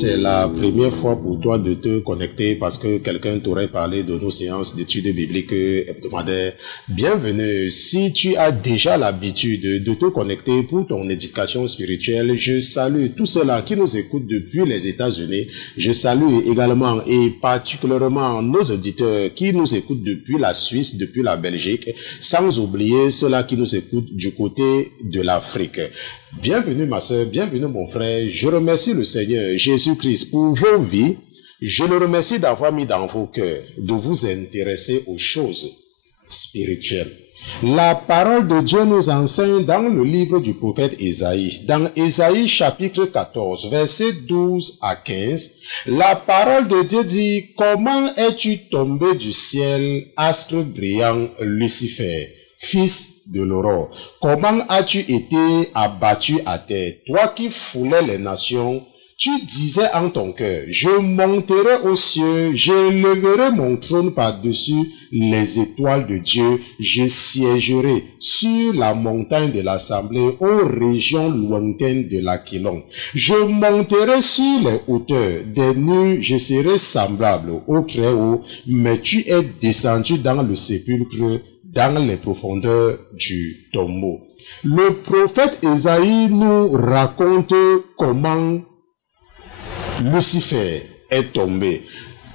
c'est la première fois pour toi de te connecter parce que quelqu'un t'aurait parlé de nos séances d'études bibliques hebdomadaires, bienvenue. Si tu as déjà l'habitude de te connecter pour ton éducation spirituelle, je salue tous ceux-là qui nous écoutent depuis les États-Unis. Je salue également et particulièrement nos auditeurs qui nous écoutent depuis la Suisse, depuis la Belgique, sans oublier ceux-là qui nous écoutent du côté de l'Afrique. Bienvenue ma sœur, bienvenue mon frère. Je remercie le Seigneur Jésus-Christ pour vos vies. Je le remercie d'avoir mis dans vos cœurs, de vous intéresser aux choses spirituelles. La parole de Dieu nous enseigne dans le livre du prophète Ésaïe. Dans Ésaïe chapitre 14, versets 12 à 15, la parole de Dieu dit « Comment es-tu tombé du ciel, astre brillant Lucifer, fils de l'aurore? Comment as-tu été abattu à terre, toi qui foulais les nations? Tu disais en ton cœur, je monterai aux cieux, j'élèverai mon trône par-dessus les étoiles de Dieu, je siégerai sur la montagne de l'assemblée aux régions lointaines de l'Aquilon. Je monterai sur les hauteurs des nues, je serai semblable au Très-Haut, mais tu es descendu dans le sépulcre, dans les profondeurs du tombeau. Le prophète Ésaïe nous raconte comment Lucifer est tombé.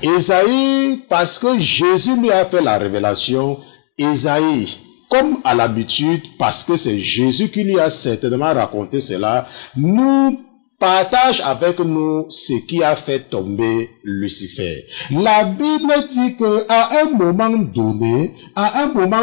Ésaïe, parce que Jésus lui a fait la révélation, Ésaïe, comme à l'habitude, parce que c'est Jésus qui lui a certainement raconté cela, nous partage avec nous ce qui a fait tomber Lucifer. La Bible dit que à un moment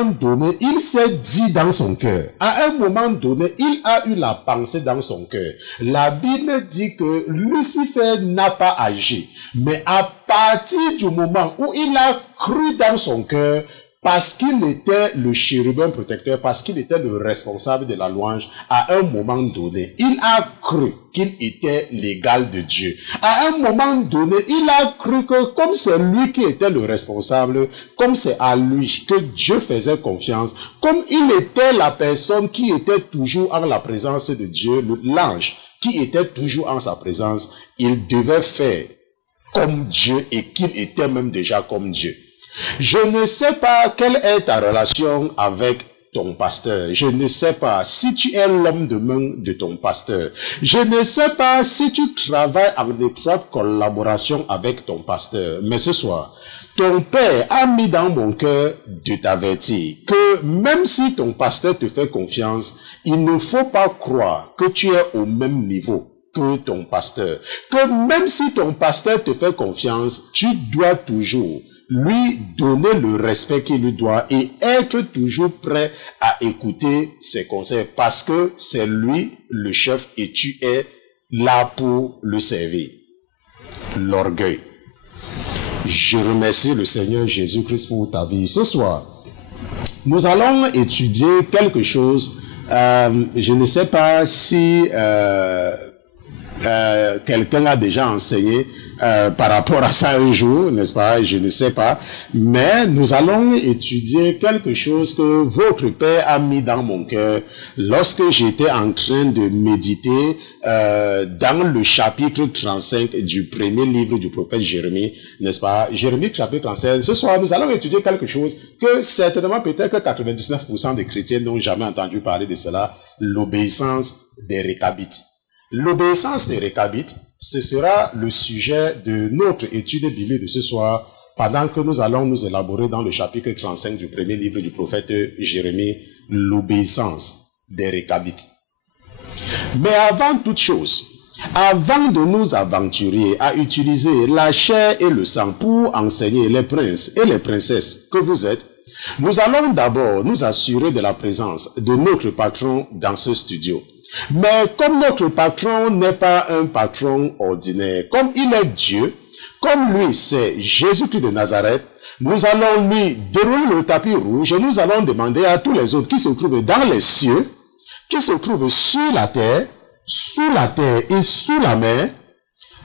donné, il s'est dit dans son cœur. À un moment donné, il a eu la pensée dans son cœur. La Bible dit que Lucifer n'a pas agi. Mais à partir du moment où il a cru dans son cœur, parce qu'il était le chérubin protecteur, parce qu'il était le responsable de la louange, à un moment donné, il a cru qu'il était l'égal de Dieu. À un moment donné, il a cru que comme c'est lui qui était le responsable, comme c'est à lui que Dieu faisait confiance, comme il était la personne qui était toujours en la présence de Dieu, l'ange qui était toujours en sa présence, il devait faire comme Dieu et qu'il était même déjà comme Dieu. Je ne sais pas quelle est ta relation avec ton pasteur. Je ne sais pas si tu es l'homme de main de ton pasteur. Je ne sais pas si tu travailles en étroite collaboration avec ton pasteur. Mais ce soir, ton père a mis dans mon cœur de t'avertir que même si ton pasteur te fait confiance, il ne faut pas croire que tu es au même niveau que ton pasteur. Que même si ton pasteur te fait confiance, tu dois toujours lui donner le respect qu'il lui doit et être toujours prêt à écouter ses conseils parce que c'est lui le chef et tu es là pour le servir. L'orgueil. Je remercie le Seigneur Jésus-Christ pour ta vie. Ce soir, nous allons étudier quelque chose. Je ne sais pas si quelqu'un a déjà enseigné par rapport à ça un jour, n'est-ce pas? Je ne sais pas. Mais nous allons étudier quelque chose que votre Père a mis dans mon cœur lorsque j'étais en train de méditer dans le chapitre 35 du premier livre du prophète Jérémie, n'est-ce pas? Jérémie chapitre 35. Ce soir, nous allons étudier quelque chose que certainement peut-être que 99% des chrétiens n'ont jamais entendu parler de cela, l'obéissance des Récabites. L'obéissance des Récabites, ce sera le sujet de notre étude biblique de ce soir, pendant que nous allons nous élaborer dans le chapitre 35 du premier livre du prophète Jérémie, l'obéissance des Récabites. Mais avant toute chose, avant de nous aventurer à utiliser la chair et le sang pour enseigner les princes et les princesses que vous êtes, nous allons d'abord nous assurer de la présence de notre patron dans ce studio. Mais comme notre patron n'est pas un patron ordinaire, comme il est Dieu, comme lui c'est Jésus-Christ de Nazareth, nous allons lui dérouler le tapis rouge et nous allons demander à tous les autres qui se trouvent dans les cieux, qui se trouvent sur la terre et sous la mer,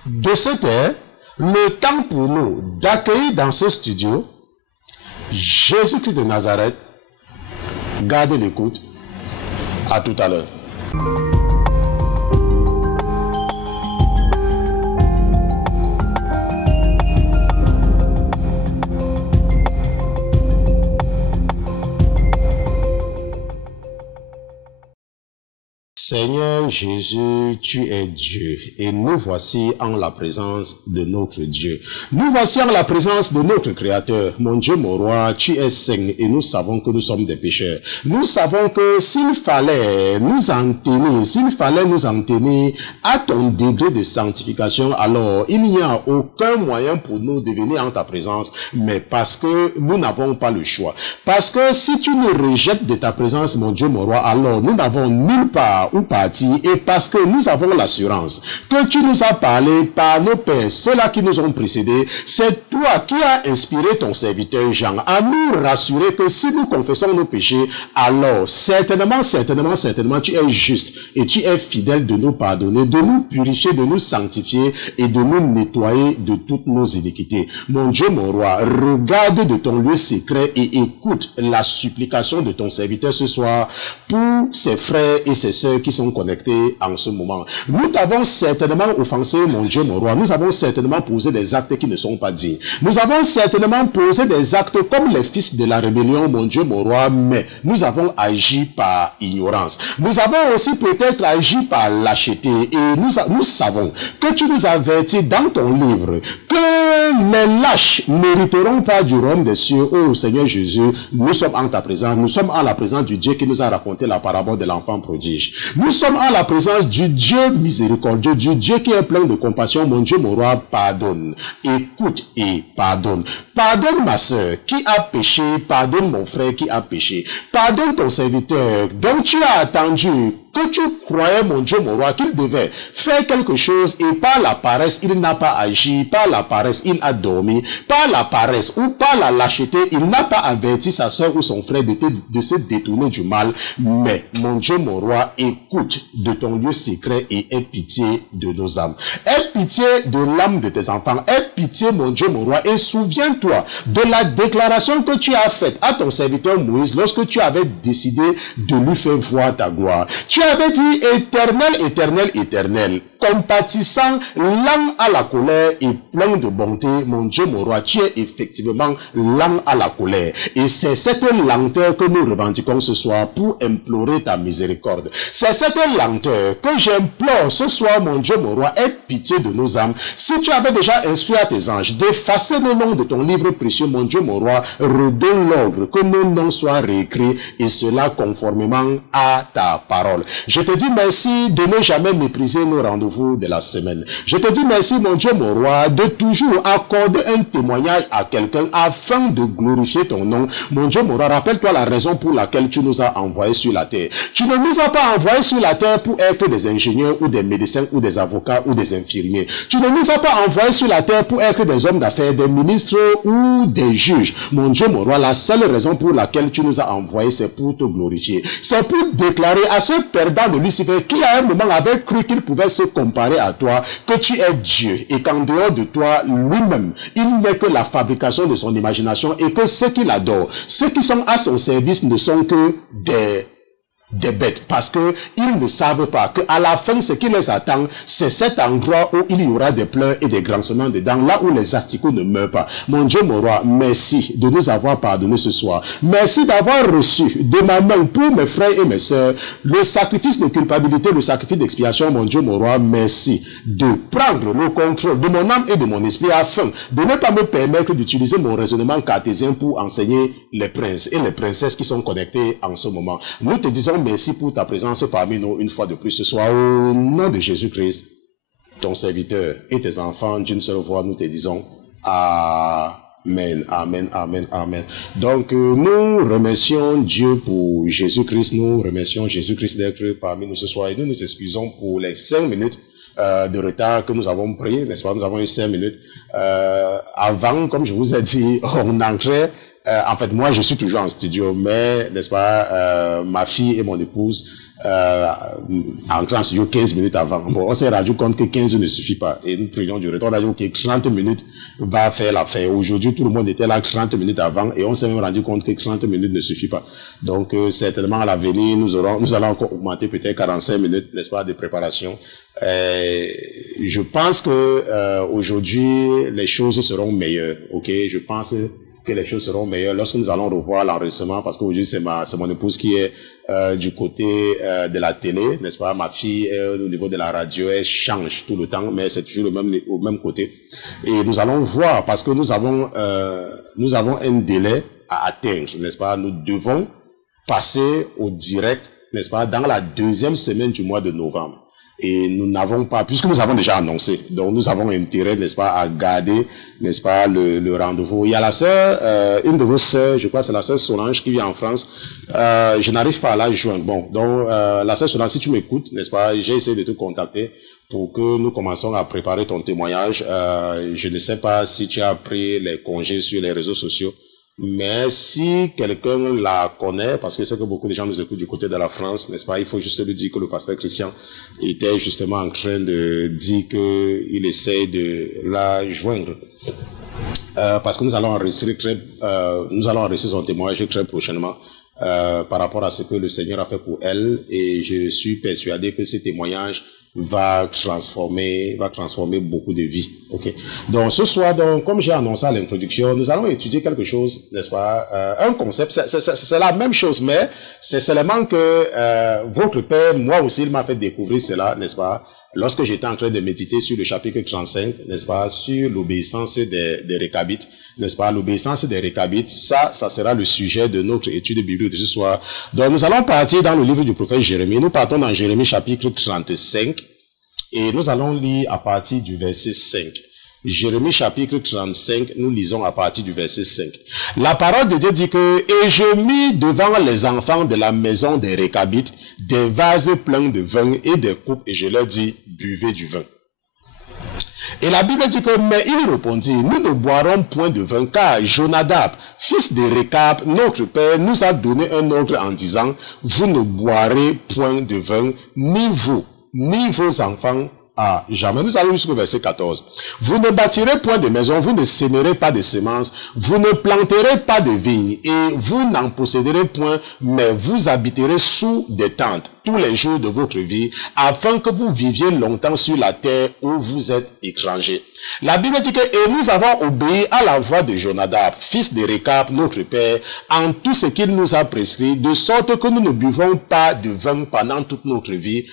de cette terre, le temps pour nous d'accueillir dans ce studio Jésus-Christ de Nazareth. Gardez l'écoute. À tout à l'heure. Seigneur Jésus, tu es Dieu et nous voici en la présence de notre Dieu. Nous voici en la présence de notre Créateur. Mon Dieu, mon roi, tu es saint et nous savons que nous sommes des pécheurs. Nous savons que s'il fallait nous en tenir à ton degré de sanctification, alors il n'y a aucun moyen pour nous de venir en ta présence, mais parce que nous n'avons pas le choix. Parce que si tu nous rejettes de ta présence, mon Dieu, mon roi, alors nous n'avons nulle part où partir, et parce que nous avons l'assurance que tu nous as parlé par nos pères, ceux-là qui nous ont précédés, c'est toi qui as inspiré ton serviteur Jean à nous rassurer que si nous confessons nos péchés, alors certainement, tu es juste et tu es fidèle de nous pardonner, de nous purifier, de nous sanctifier et de nous nettoyer de toutes nos iniquités. Mon Dieu, mon roi, regarde de ton lieu secret et écoute la supplication de ton serviteur ce soir pour ses frères et ses sœurs qui sont connectés en ce moment. Nous t'avons certainement offensé, mon Dieu, mon roi. Nous avons certainement posé des actes qui ne sont pas dignes. Nous avons certainement posé des actes comme les fils de la rébellion, mon Dieu, mon roi, mais nous avons agi par ignorance. Nous avons aussi peut-être agi par lâcheté et nous savons que tu nous avertis dans ton livre que les lâches n'hériteront pas du royaume des cieux. Oh Seigneur Jésus, nous sommes en ta présence. Nous sommes en la présence du Dieu qui nous a raconté la parabole de l'enfant prodige. Nous sommes en la présence du Dieu miséricordieux, du Dieu qui est plein de compassion. Mon Dieu, mon roi, pardonne. Écoute et pardonne. Pardonne ma sœur qui a péché. Pardonne mon frère qui a péché. Pardonne ton serviteur dont tu as attendu que tu croyais, mon Dieu, mon roi, qu'il devait faire quelque chose et par la paresse, il n'a pas agi, par la paresse, il a dormi, par la paresse ou par la lâcheté, il n'a pas averti sa soeur ou son frère de se détourner du mal. Mais, mon Dieu, mon roi, écoute de ton lieu secret et aie pitié de nos âmes. Aie pitié de l'âme de tes enfants. Aie pitié, mon Dieu, mon roi, et souviens-toi de la déclaration que tu as faite à ton serviteur Moïse lorsque tu avais décidé de lui faire voir ta gloire. Tu avais dit éternel, éternel, éternel, compatissant, lent à la colère et plein de bonté, mon Dieu, mon roi, tu es effectivement lent à la colère. Et c'est cette lenteur que nous revendiquons ce soir pour implorer ta miséricorde. C'est cette lenteur que j'implore ce soir, mon Dieu, mon roi, aie pitié de nos âmes. Si tu avais déjà instruit à tes anges d'effacer nos noms de ton livre précieux, mon Dieu, mon roi, redonne l'ordre que nos noms soient réécrits et cela conformément à ta parole. Je te dis merci de ne jamais mépriser nos rendez-vous de la semaine. Je te dis merci, mon Dieu, mon roi, de toujours accorder un témoignage à quelqu'un afin de glorifier ton nom. Mon Dieu, mon roi, rappelle-toi la raison pour laquelle tu nous as envoyés sur la terre. Tu ne nous as pas envoyés sur la terre pour être des ingénieurs ou des médecins ou des avocats ou des infirmiers. Tu ne nous as pas envoyés sur la terre pour être des hommes d'affaires, des ministres ou des juges. Mon Dieu, mon roi, la seule raison pour laquelle tu nous as envoyés, c'est pour te glorifier. C'est pour déclarer à ce perdant de Lucifer qui à un moment avait cru qu'il pouvait se comparer à toi, que tu es Dieu et qu'en dehors de toi, lui-même, il n'est que la fabrication de son imagination et que ceux qui l'adorent, ceux qui sont à son service ne sont que des bêtes, parce que ils ne savent pas que à la fin, ce qui les attend, c'est cet endroit où il y aura des pleurs et des grincements dedans, là où les asticots ne meurent pas. Mon Dieu, mon roi, merci de nous avoir pardonné ce soir. Merci d'avoir reçu de ma main pour mes frères et mes sœurs le sacrifice de culpabilité, le sacrifice d'expiation. Mon Dieu, mon roi, merci de prendre le contrôle de mon âme et de mon esprit afin de ne pas me permettre d'utiliser mon raisonnement cartésien pour enseigner les princes et les princesses qui sont connectés en ce moment. Nous te disons merci pour ta présence parmi nous une fois de plus ce soir. Au nom de Jésus-Christ, ton serviteur et tes enfants d'une seule voix, nous te disons Amen, Amen, Amen, Amen. Donc, nous remercions Dieu pour Jésus-Christ. Nous remercions Jésus-Christ d'être parmi nous ce soir et nous nous excusons pour les 5 minutes de retard que nous avons pris, n'est-ce pas? Nous avons eu 5 minutes. Avant, comme je vous ai dit, on entrait. En fait, moi, je suis toujours en studio, mais, n'est-ce pas, ma fille et mon épouse entrent en studio 15 minutes avant. Bon, on s'est rendu compte que 15 ne suffit pas. Et nous prions du retour. On a dit, OK, 30 minutes va faire l'affaire. Aujourd'hui, tout le monde était là 30 minutes avant et on s'est même rendu compte que 30 minutes ne suffit pas. Donc, certainement, à l'avenir, nous allons encore augmenter peut-être 45 minutes, n'est-ce pas, de préparation. Je pense que aujourd'hui, les choses seront meilleures. OK, je pense que les choses seront meilleures lorsque nous allons revoir l'enregistrement, parce qu'aujourd'hui c'est mon épouse qui est du côté de la télé, n'est-ce pas? Ma fille au niveau de la radio, elle change tout le temps, mais c'est toujours au même côté. Et nous allons voir, parce que nous avons un délai à atteindre, n'est-ce pas? Nous devons passer au direct, n'est-ce pas, dans la deuxième semaine du mois de novembre. Et nous n'avons pas, puisque nous avons déjà annoncé, donc nous avons intérêt, n'est-ce pas, à garder, n'est-ce pas, le rendez-vous. Il y a la sœur, une de vos sœurs, je crois c'est la sœur Solange qui vit en France, je n'arrive pas à la joindre. Bon, donc la sœur Solange, si tu m'écoutes, n'est-ce pas, j'ai essayé de te contacter pour que nous commençons à préparer ton témoignage. Je ne sais pas si tu as pris les congés sur les réseaux sociaux. Mais si quelqu'un la connaît, parce que c'est que beaucoup de gens nous écoutent du côté de la France, n'est-ce pas, il faut juste lui dire que le pasteur Christian était justement en train de dire qu'il essaie de la joindre. Parce que nous allons enregistrer son témoignage très prochainement par rapport à ce que le Seigneur a fait pour elle, et je suis persuadé que ce témoignage va transformer beaucoup de vies. Ok. Donc ce soir, donc, comme j'ai annoncé à l'introduction, nous allons étudier quelque chose, n'est-ce pas, un concept. C'est la même chose, mais c'est seulement que votre Père, moi aussi, il m'a fait découvrir cela, n'est-ce pas, lorsque j'étais en train de méditer sur le chapitre 35, n'est-ce pas, sur l'obéissance des Récabites, n'est-ce pas, l'obéissance des Récabites. Ça sera le sujet de notre étude biblique de ce soir. Donc nous allons partir dans le livre du prophète Jérémie. Nous partons dans Jérémie chapitre 35 et nous allons lire à partir du verset 5. Jérémie chapitre 35, nous lisons à partir du verset 5. La parole de Dieu dit que « Et je mis devant les enfants de la maison des Récabites des vases pleins de vin et des coupes, et je leur dis « Buvez du vin ». Et la Bible dit que, mais il répondit, nous ne boirons point de vin, car Jonadab, fils de Récab, notre père, nous a donné un ordre en disant, vous ne boirez point de vin, ni vous, ni vos enfants, à jamais. Nous allons jusqu'au verset 14. Vous ne bâtirez point de maison, vous ne sèmerez pas de semences, vous ne planterez pas de vignes, et vous n'en posséderez point, mais vous habiterez sous des tentes tous les jours de votre vie, afin que vous viviez longtemps sur la terre où vous êtes étrangers. La Bible dit que, et nous avons obéi à la voix de Jonadab, fils de Récab, notre père, en tout ce qu'il nous a prescrit, de sorte que nous ne buvons pas de vin pendant toute notre vie,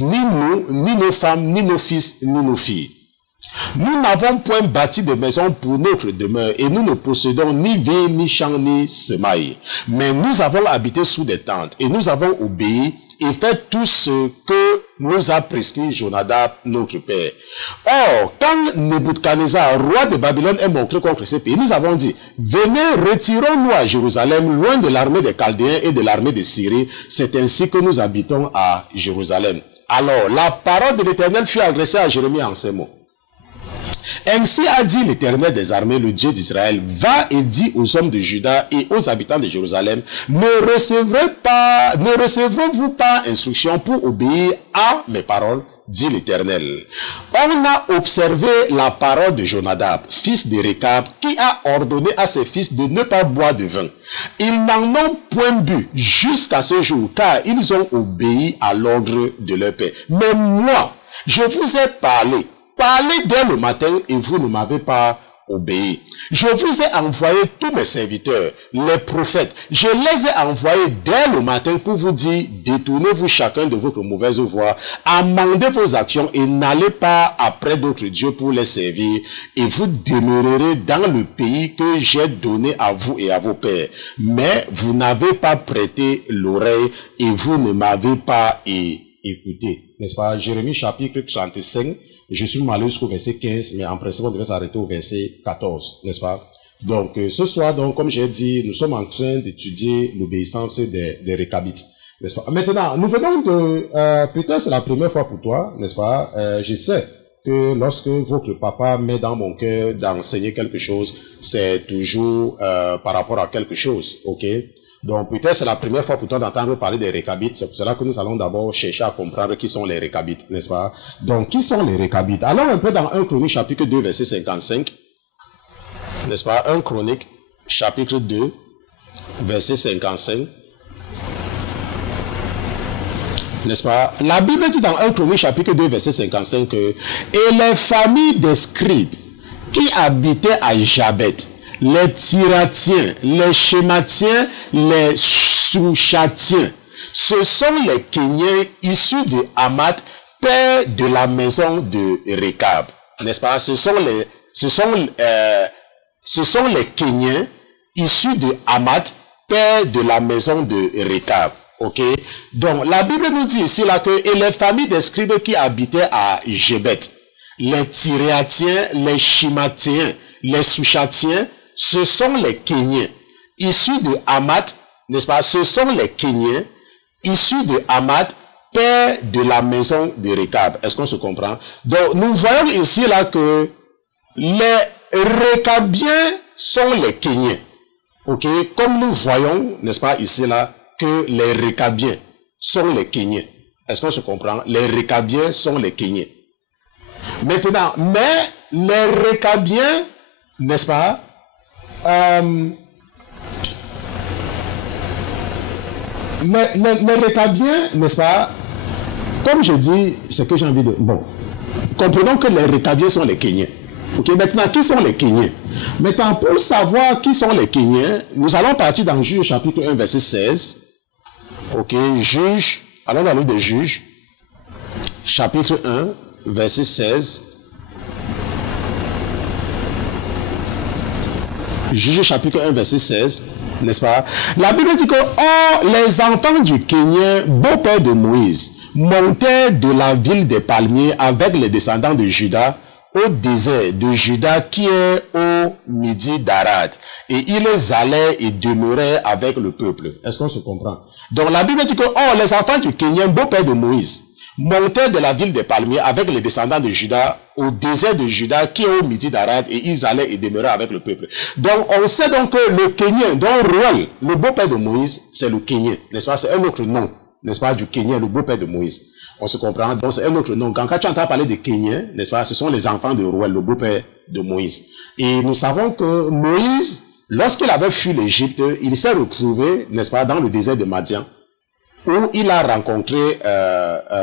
ni nous, ni nos femmes, ni nos fils, ni nos filles. Nous n'avons point bâti de maison pour notre demeure, et nous ne possédons ni vignes, ni champs, ni semailles. Mais nous avons habité sous des tentes, et nous avons obéi, et fait tout ce que nous a prescrit Jonadab, notre père. Or, quand Nebuchadnezzar, roi de Babylone, est montré contre ce pays, nous avons dit, venez, retirons-nous à Jérusalem, loin de l'armée des Chaldéens et de l'armée de Syrie. C'est ainsi que nous habitons à Jérusalem. Alors, la parole de l'Éternel fut adressée à Jérémie en ces mots. Ainsi a dit l'Éternel des armées, le Dieu d'Israël, va et dis aux hommes de Juda et aux habitants de Jérusalem, ne recevrez-vous pas instruction pour obéir à mes paroles, dit l'Éternel. On a observé la parole de Jonadab, fils de Récab, qui a ordonné à ses fils de ne pas boire de vin. Ils n'en ont point bu jusqu'à ce jour, car ils ont obéi à l'ordre de leur père. Mais moi, je vous ai parlé dès le matin et vous ne m'avez pas obéi. Je vous ai envoyé tous mes serviteurs, les prophètes. Je les ai envoyés dès le matin pour vous dire, détournez-vous chacun de votre mauvaise voie, amendez vos actions et n'allez pas après d'autres dieux pour les servir, et vous demeurerez dans le pays que j'ai donné à vous et à vos pères. Mais vous n'avez pas prêté l'oreille et vous ne m'avez pas écouté. N'est-ce pas? Jérémie chapitre 35. Je suis allé jusqu'au verset 15, mais en principe, on devait s'arrêter au verset 14, n'est-ce pas? Donc, ce soir, donc, comme j'ai dit, nous sommes en train d'étudier l'obéissance des Récabites, n'est-ce pas? Maintenant, nous venons de, peut-être c'est la première fois pour toi, n'est-ce pas? Je sais que lorsque votre papa met dans mon cœur d'enseigner quelque chose, c'est toujours par rapport à quelque chose, ok? Donc, peut-être c'est la première fois pour toi d'entendre parler des Récabites. C'est pour cela que nous allons d'abord chercher à comprendre qui sont les Récabites, n'est-ce pas? Donc, qui sont les Récabites? Allons un peu dans 1 Chronique chapitre 2, verset 55. N'est-ce pas? 1 Chronique chapitre 2, verset 55. N'est-ce pas? La Bible dit dans 1 Chronique chapitre 2, verset 55 que « Et les familles des scribes qui habitaient à Jabet, les Tiratiens, les Schématiens, les Souchatiens. Ce sont les Kéniens issus de Hamath, père de la maison de Récab. N'est-ce pas? Ce sont les Kéniens issus de Hamath, père de la maison de Récab. Ok? Donc, la Bible nous dit ici là que, et les familles des scribes qui habitaient à Jébet, les Tiriatiens, les Schématiens, les Souchatiens, ce sont les Kéniens issus de Hamath, n'est-ce pas? Ce sont les Kéniens issus de Hamath, père de la maison de Récab. Est-ce qu'on se comprend? Donc, nous voyons ici là que les Récabiens sont les Kéniens. Ok? Comme nous voyons, n'est-ce pas, ici là, que les Récabiens sont les Kéniens. Est-ce qu'on se comprend? Les Récabiens sont les Kéniens. Maintenant, mais les Récabiens, n'est-ce pas, les Récabiens, n'est-ce pas, comme je dis, ce que j'ai envie de... Bon, comprenons que les Récabiens sont les Kéniens. Ok, maintenant, qui sont les Kéniens? Maintenant, pour savoir qui sont les Kéniens, nous allons partir dans Juge chapitre 1, verset 16. Ok, Juge, allons dans le livre des Juges, chapitre 1, verset 16. Juge chapitre 1, verset 16, n'est-ce pas? La Bible dit que, oh, les enfants du Kénien, beau-père de Moïse, montaient de la ville des palmiers avec les descendants de Juda au désert de Juda qui est au midi d'Arad. Et ils allaient et demeuraient avec le peuple. Est-ce qu'on se comprend? Donc la Bible dit que, oh, les enfants du Kénien, beau-père de Moïse, montaient de la ville des palmiers avec les descendants de Juda au désert de Juda qui est au midi d'Arad et ils allaient et demeuraient avec le peuple. Donc on sait donc que le Kénien, dont Ruel, le beau-père de Moïse, c'est le Kénien, n'est-ce pas? C'est un autre nom, n'est-ce pas, du Kénien, le beau-père de Moïse. On se comprend, donc c'est un autre nom. Quand tu entends parler de Kénien, n'est-ce pas, ce sont les enfants de Ruel, le beau-père de Moïse. Et nous savons que Moïse, lorsqu'il avait fui l'Égypte, il s'est retrouvé, n'est-ce pas, dans le désert de Madian, où il a rencontré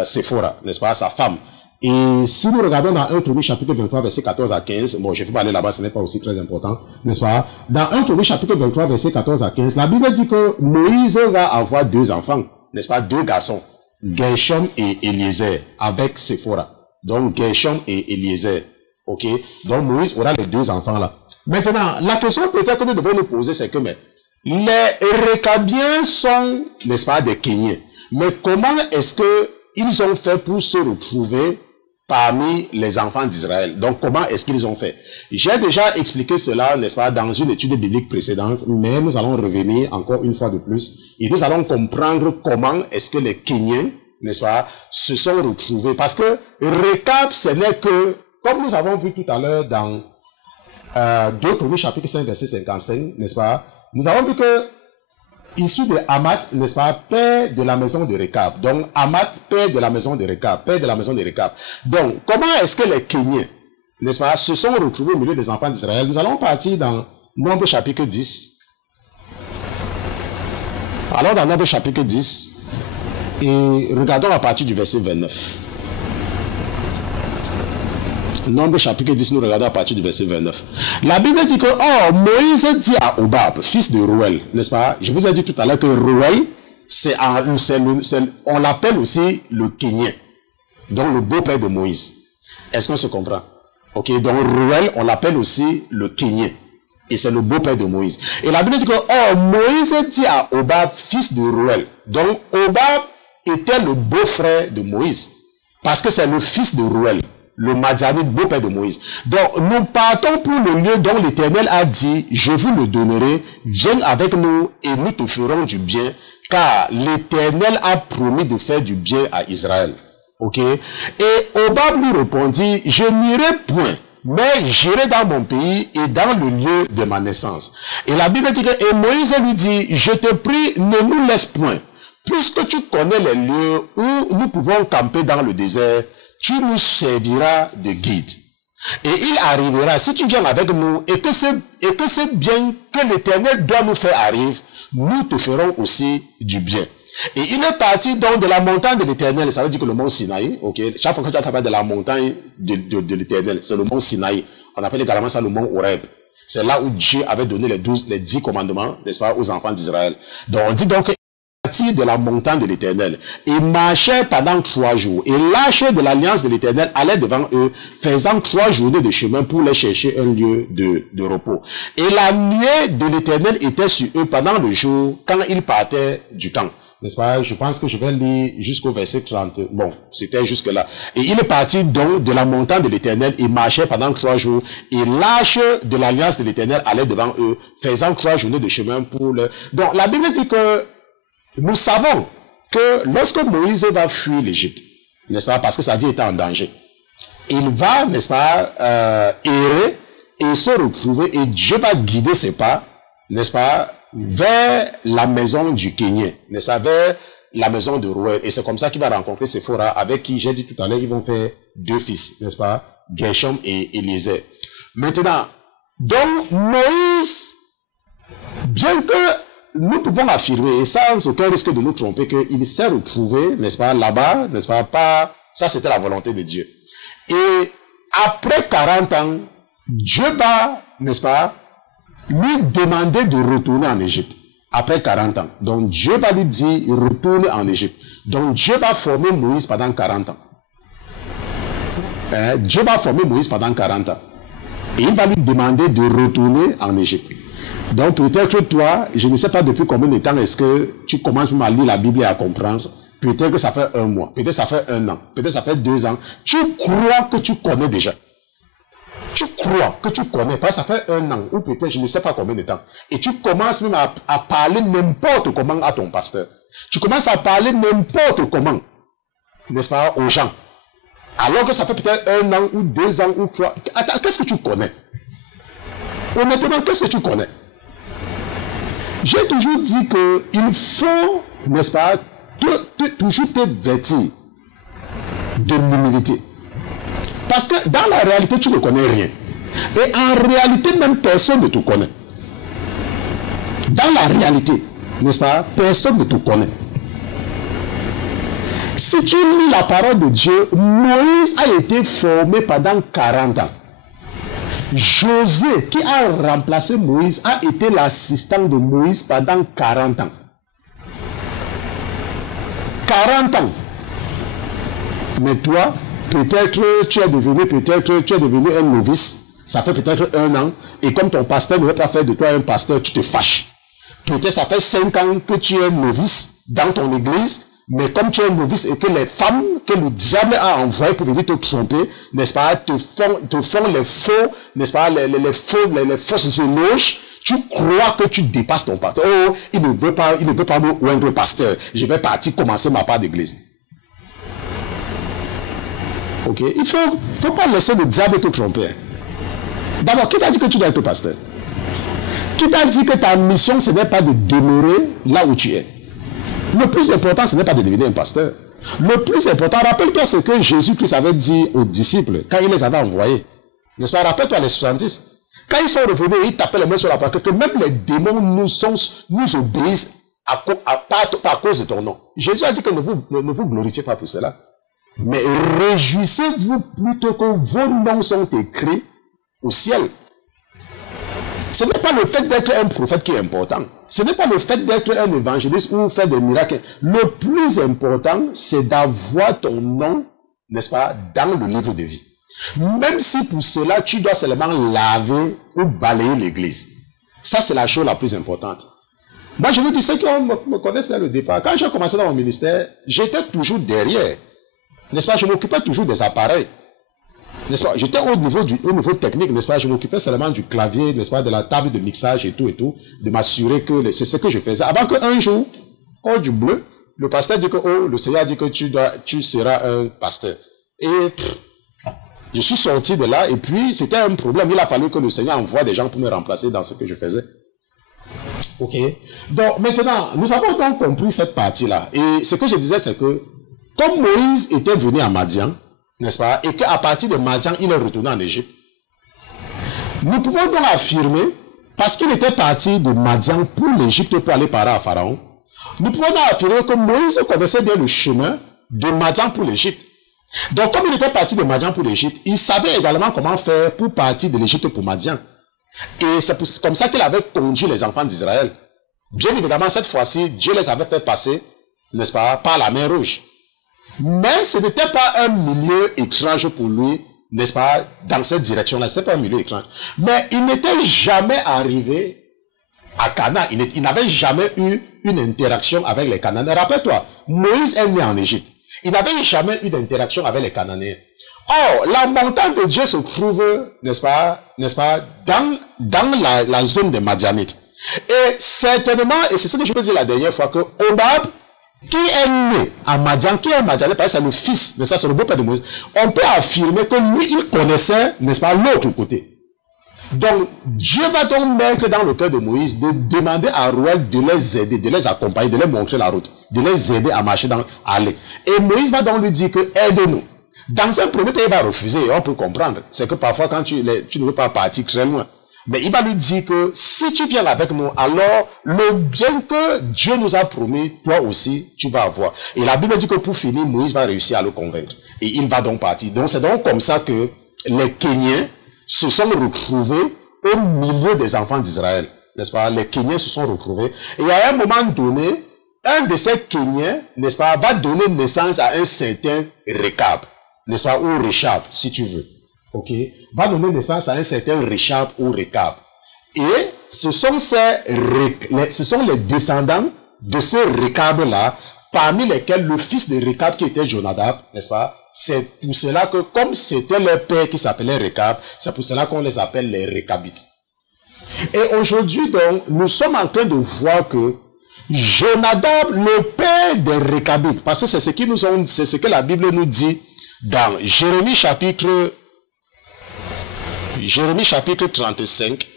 Séphora, n'est-ce pas, sa femme. Et si nous regardons dans 1 Chroniques chapitre 23, verset 14 à 15, bon, je ne peux pas aller là-bas, ce n'est pas aussi très important, n'est-ce pas? Dans 1 Chroniques chapitre 23, verset 14 à 15, la Bible dit que Moïse va avoir deux enfants, n'est-ce pas, deux garçons, Gershom et Eliezer, avec Séphora. Donc, Gershom et Eliezer. Ok? Donc, Moïse aura les deux enfants là. Maintenant, la question peut-être que nous devons nous poser, c'est que, mais, les Récabiens sont, n'est-ce pas, des Kéniens. Mais comment est-ce que ils ont fait pour se retrouver parmi les enfants d'Israël? Donc, comment est-ce qu'ils ont fait? J'ai déjà expliqué cela, n'est-ce pas, dans une étude biblique précédente, mais nous allons revenir encore une fois de plus et nous allons comprendre comment est-ce que les Kéniens, n'est-ce pas, se sont retrouvés. Parce que Récab, ce n'est que, comme nous avons vu tout à l'heure dans 2 Chroniques chapitre 5, verset 55, n'est-ce pas, nous avons vu que issu de Hamath, n'est-ce pas, père de la maison de Récab. Donc, Hamath, père de la maison de Récab, père de la maison de Récab. Donc, comment est-ce que les Kéniens, n'est-ce pas, se sont retrouvés au milieu des enfants d'Israël? Nous allons partir dans Nombre chapitre 10. Alors, dans Nombre chapitre 10, et regardons à partir du verset 29. Nombre chapitre 10, nous regardons à partir du verset 29. La Bible dit que, oh, Moïse dit à Hobab, fils de Ruel, n'est-ce pas? Je vous ai dit tout à l'heure que Ruel, on l'appelle aussi le Kénien, donc le beau-père de Moïse. Est-ce qu'on se comprend? Ok, donc Ruel, on l'appelle aussi le Kénien. Et c'est le beau-père de Moïse. Et la Bible dit que, oh, Moïse dit à Hobab, fils de Ruel. Donc, Hobab était le beau-frère de Moïse. Parce que c'est le fils de Ruel, le Madianite, beau-père de Moïse. Donc, nous partons pour le lieu dont l'Éternel a dit, je vous le donnerai, viens avec nous et nous te ferons du bien, car l'Éternel a promis de faire du bien à Israël. Ok? Et Hobab lui répondit, je n'irai point, mais j'irai dans mon pays et dans le lieu de ma naissance. Et la Bible dit que, et Moïse lui dit, je te prie, ne nous laisse point, puisque tu connais les lieux où nous pouvons camper dans le désert, tu nous serviras de guide. Et il arrivera, si tu viens avec nous, et que c'est bien que l'Éternel doit nous faire arriver, nous te ferons aussi du bien. Et il est parti donc de la montagne de l'Éternel, ça veut dire que le mont Sinaï, ok, chaque fois que tu as parlé de la montagne de l'Éternel, c'est le mont Sinaï. On appelle également ça le mont Horeb. C'est là où Dieu avait donné les 10 commandements, n'est-ce pas, aux enfants d'Israël. Donc on dit donc qu'il partit de la montagne de l'Éternel et marchait pendant 3 jours. Et l'arche de l'alliance de l'Éternel allait devant eux, faisant 3 journées de chemin pour les chercher un lieu de repos. Et la nuée de l'Éternel était sur eux pendant le jour quand ils partaient du camp. N'est-ce pas? Je pense que je vais lire jusqu'au verset 30. Bon, c'était jusque là. Et il est parti donc de la montagne de l'Éternel et marchait pendant 3 jours. Et l'arche de l'alliance de l'Éternel allait devant eux, faisant 3 journées de chemin pour le... Donc, la Bible dit que nous savons que lorsque Moïse va fuir l'Égypte, n'est-ce pas? Parce que sa vie était en danger. Il va, n'est-ce pas, errer et se retrouver et Dieu va guider ses pas, n'est-ce pas, vers la maison du Kenyan, n'est-ce pas, vers la maison de Rouel. Et c'est comme ça qu'il va rencontrer Séphora, avec qui, j'ai dit tout à l'heure, ils vont faire 2 fils, n'est-ce pas, Gershom et Eliezer. Maintenant, donc, Moïse, bien que nous pouvons affirmer, et sans aucun risque de nous tromper, qu'il s'est retrouvé, n'est-ce pas, là-bas, n'est-ce pas, ça c'était la volonté de Dieu. Et après 40 ans, Dieu va, n'est-ce pas, lui demander de retourner en Égypte après 40 ans. Donc Dieu va lui dire retourne en Égypte. Donc Dieu va former Moïse pendant 40 ans. Dieu va former Moïse pendant 40 ans. Et il va lui demander de retourner en Égypte. Donc peut-être toi, je ne sais pas depuis combien de temps est-ce que tu commences à lire la Bible et à comprendre. Peut-être que ça fait 1 mois, peut-être ça fait 1 an, peut-être ça fait 2 ans. Tu crois que tu connais déjà. Tu crois que tu connais, parce que ça fait 1 an, ou peut-être je ne sais pas combien de temps. Et tu commences même à parler n'importe comment à ton pasteur. Tu commences à parler n'importe comment, n'est-ce pas, aux gens. Alors que ça fait peut-être 1 an, ou 2 ans, ou 3. Attends, qu'est-ce que tu connais? Honnêtement, qu'est-ce que tu connais? J'ai toujours dit qu'il faut, n'est-ce pas, toujours te vêtir de l'humilité. Parce que dans la réalité, tu ne connais rien. Et en réalité, même personne ne te connaît. Dans la réalité, n'est-ce pas, personne ne te connaît. Si tu lis la parole de Dieu, Moïse a été formé pendant 40 ans. Josué, qui a remplacé Moïse, a été l'assistant de Moïse pendant 40 ans. 40 ans. Mais toi, peut-être tu es devenu un novice, ça fait peut-être 1 an, et comme ton pasteur ne veut pas faire de toi un pasteur, tu te fâches. Peut-être ça fait 5 ans que tu es novice dans ton église, mais comme tu es novice et que les femmes que le diable a envoyées pour venir te tromper, n'est-ce pas, te font les faux, n'est-ce pas, les fausses éloges, tu crois que tu dépasses ton pasteur. Oh, il ne veut pas me oindre pasteur. Je vais partir commencer ma part d'église. Ok, il faut pas laisser le diable te tromper. D'abord, qui t'a dit que tu dois être pasteur? Qui t'a dit que ta mission, ce n'est pas de demeurer là où tu es? Le plus important, ce n'est pas de devenir un pasteur. Le plus important, rappelle-toi ce que Jésus-Christ avait dit aux disciples quand il les avait envoyés. N'est-ce pas? Rappelle-toi les 70. Quand ils sont revenus, ils tapaient les mains sur la pancarte, que même les démons nous obéissent pas à cause de ton nom. Jésus a dit que ne vous glorifiez pas pour cela. Mais réjouissez-vous plutôt que vos noms sont écrits au ciel. Ce n'est pas le fait d'être un prophète qui est important. Ce n'est pas le fait d'être un évangéliste ou faire des miracles. Le plus important, c'est d'avoir ton nom, n'est-ce pas, dans le livre de vie. Même si pour cela, tu dois seulement laver ou balayer l'église. Ça, c'est la chose la plus importante. Moi, je vous dis, ceux qui me connaissent dès le départ, quand j'ai commencé dans mon ministère, j'étais toujours derrière. N'est-ce pas, je m'occupais toujours des appareils. N'est-ce pas, j'étais au niveau technique, n'est-ce pas, je m'occupais seulement du clavier, n'est-ce pas, de la table de mixage et tout, de m'assurer que c'est ce que je faisais. Avant qu'un jour, oh du bleu, le pasteur dit que, oh, le Seigneur dit que tu seras un pasteur. Et je suis sorti de là, et puis c'était un problème. Il a fallu que le Seigneur envoie des gens pour me remplacer dans ce que je faisais. Ok. Donc maintenant, nous avons donc compris cette partie-là. Et ce que je disais, c'est que, comme Moïse était venu à Madian, n'est-ce pas, et qu'à partir de Madian, il est retourné en Égypte, nous pouvons donc affirmer, parce qu'il était parti de Madian pour l'Égypte pour aller parler à Pharaon, nous pouvons donc affirmer que Moïse connaissait bien le chemin de Madian pour l'Égypte. Donc, comme il était parti de Madian pour l'Égypte, il savait également comment faire pour partir de l'Égypte pour Madian. Et c'est comme ça qu'il avait conduit les enfants d'Israël. Bien évidemment, cette fois-ci, Dieu les avait fait passer, n'est-ce pas, par la mer rouge. Mais ce n'était pas un milieu étrange pour lui, n'est-ce pas, dans cette direction-là. Ce n'était pas un milieu étrange. Mais il n'était jamais arrivé à Canaan. Il n'avait jamais eu une interaction avec les Cananéens. Rappelle-toi, Moïse est né en Égypte. Il n'avait jamais eu d'interaction avec les Cananéens. Or, la montagne de Dieu se trouve, n'est-ce pas, dans la zone des Madianites. Et certainement, et c'est ce que je peux dire la dernière fois, que Hobab, qui est né à Madian, qui est Madianite, parce que c'est le fils de ça, c'est le beau-père de Moïse, on peut affirmer que lui, il connaissait, n'est-ce pas, l'autre côté. Donc, Dieu va donc mettre dans le cœur de Moïse de demander à Rouel de les aider, de les accompagner, de les montrer la route, de les aider à marcher à aller. Et Moïse va donc lui dire que aide-nous. Dans un premier temps, il va refuser, et on peut comprendre. C'est que parfois, quand tu ne veux pas partir très loin. Mais il va lui dire que si tu viens avec nous, alors le bien que Dieu nous a promis, toi aussi, tu vas avoir. Et la Bible dit que pour finir, Moïse va réussir à le convaincre. Et il va donc partir. Donc c'est donc comme ça que les Kenyans se sont retrouvés au milieu des enfants d'Israël. N'est-ce pas? Les Kenyans se sont retrouvés. Et à un moment donné, un de ces Kenyans, n'est-ce pas, va donner naissance à un certain Rekab. N'est-ce pas? Ou Rechab, si tu veux. Ok, va donner naissance à un certain Rechab ou Rekab. Et ce sont les descendants de ce Rekab-là, parmi lesquels le fils de Rekab qui était Jonadab, n'est-ce pas? C'est pour cela que, comme c'était leur père qui s'appelait Rekab, c'est pour cela qu'on les appelle les Rekabites. Et aujourd'hui, donc, nous sommes en train de voir que Jonadab, le père des Rekabites, parce que c'est ce que la Bible nous dit dans Jérémie chapitre 35,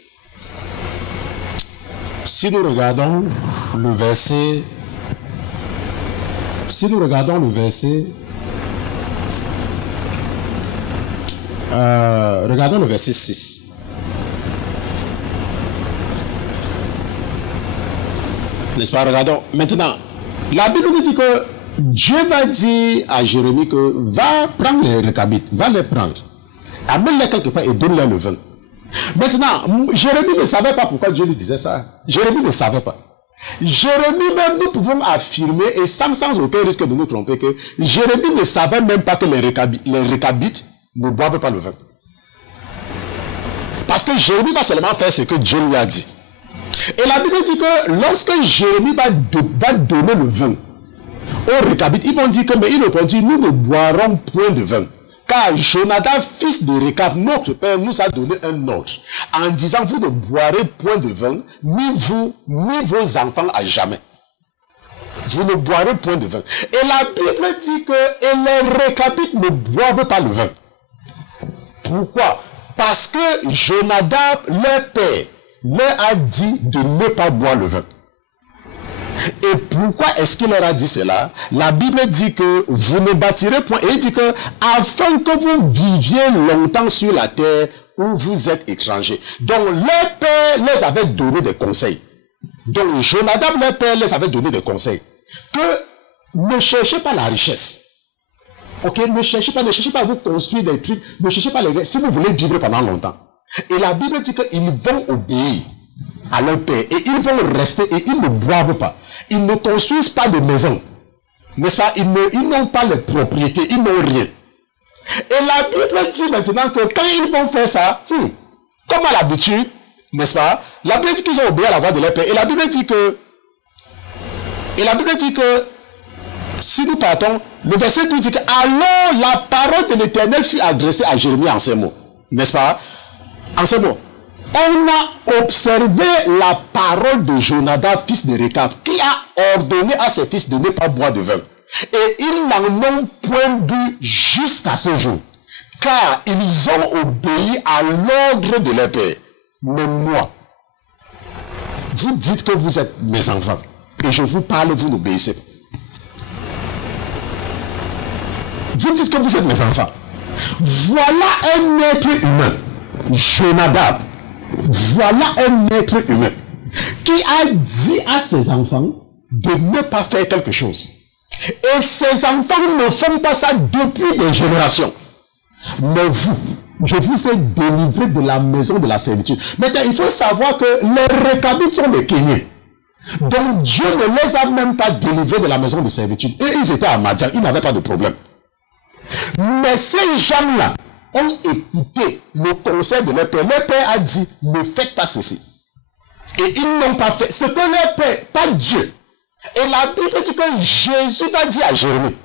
si nous regardons le verset, regardons le verset 6. N'est-ce pas? Regardons. Maintenant, la Bible nous dit que Dieu va dire à Jérémie que va prendre les Rekabites, va les prendre. Amène-les quelque part et donne-leur le vin. Maintenant, Jérémie ne savait pas pourquoi Dieu lui disait ça. Jérémie ne savait pas. Jérémie même, nous pouvons affirmer, et sans aucun risque de nous tromper, que Jérémie ne savait même pas que les Rekabites ne boivent pas le vin. Parce que Jérémie va seulement faire ce que Dieu lui a dit. Et la Bible dit que lorsque Jérémie va donner le vin aux Rekabites, ils vont dire que, mais ils répondent, nous ne boirons point de vin. Car Jonadab, fils de Rekab, notre père, nous a donné un ordre en disant, vous ne boirez point de vin, ni vous, ni vos enfants à jamais. Vous ne boirez point de vin. Et la Bible dit que les Rekabites ne boivent pas le vin. Pourquoi? Parce que Jonadab, leur père, leur a dit de ne pas boire le vin. Et pourquoi est-ce qu'il leur a dit cela? La Bible dit que vous ne bâtirez point. Et il dit que afin que vous viviez longtemps sur la terre où vous êtes étrangers. Donc leur père les avait donné des conseils. Donc Jonadab, leur père, les avait donné des conseils. Que ne cherchez pas la richesse. Ok, ne cherchez pas à vous construire des trucs. Ne cherchez pas les... Si vous voulez vivre pendant longtemps. Et la Bible dit qu'ils vont obéir à leur père. Et ils vont rester et ils ne boivent pas. Ils ne construisent pas de maison. N'est-ce pas? Ils n'ont pas les propriétés. Ils n'ont rien. Et la Bible dit maintenant que quand ils vont faire ça, comme à l'habitude, n'est-ce pas? La Bible dit qu'ils ont obéi à la voix de leur père. Et la Bible dit que si nous partons, le verset 12 dit que alors la parole de l'Éternel fut adressée à Jérémie en ces mots. N'est-ce pas? En ces mots. On a observé la parole de Jonadab, fils de Rekab, qui a ordonné à ses fils de ne pas boire de vin. Et ils n'en ont point bu jusqu'à ce jour. Car ils ont obéi à l'ordre de leur père. Mais moi, vous dites que vous êtes mes enfants. Et je vous parle, vous n'obéissez pas. Vous dites que vous êtes mes enfants. Voilà un être humain, Jonadab. Voilà un être humain qui a dit à ses enfants de ne pas faire quelque chose. Et ses enfants ne font pas ça depuis des générations. Mais vous, Je vous ai délivré de la maison de la servitude. Maintenant, il faut savoir que les Rechabites sont des Kéniens. Donc, Dieu ne les a même pas délivrés de la maison de servitude. Et ils étaient à Madian, ils n'avaient pas de problème. Mais ces gens-là ont écouté le conseil de leur père. Leur père a dit, ne faites pas ceci. Et ils n'ont pas fait. Ce que leur père, pas Dieu. Et la Bible dit que Jésus a dit à Jérémie,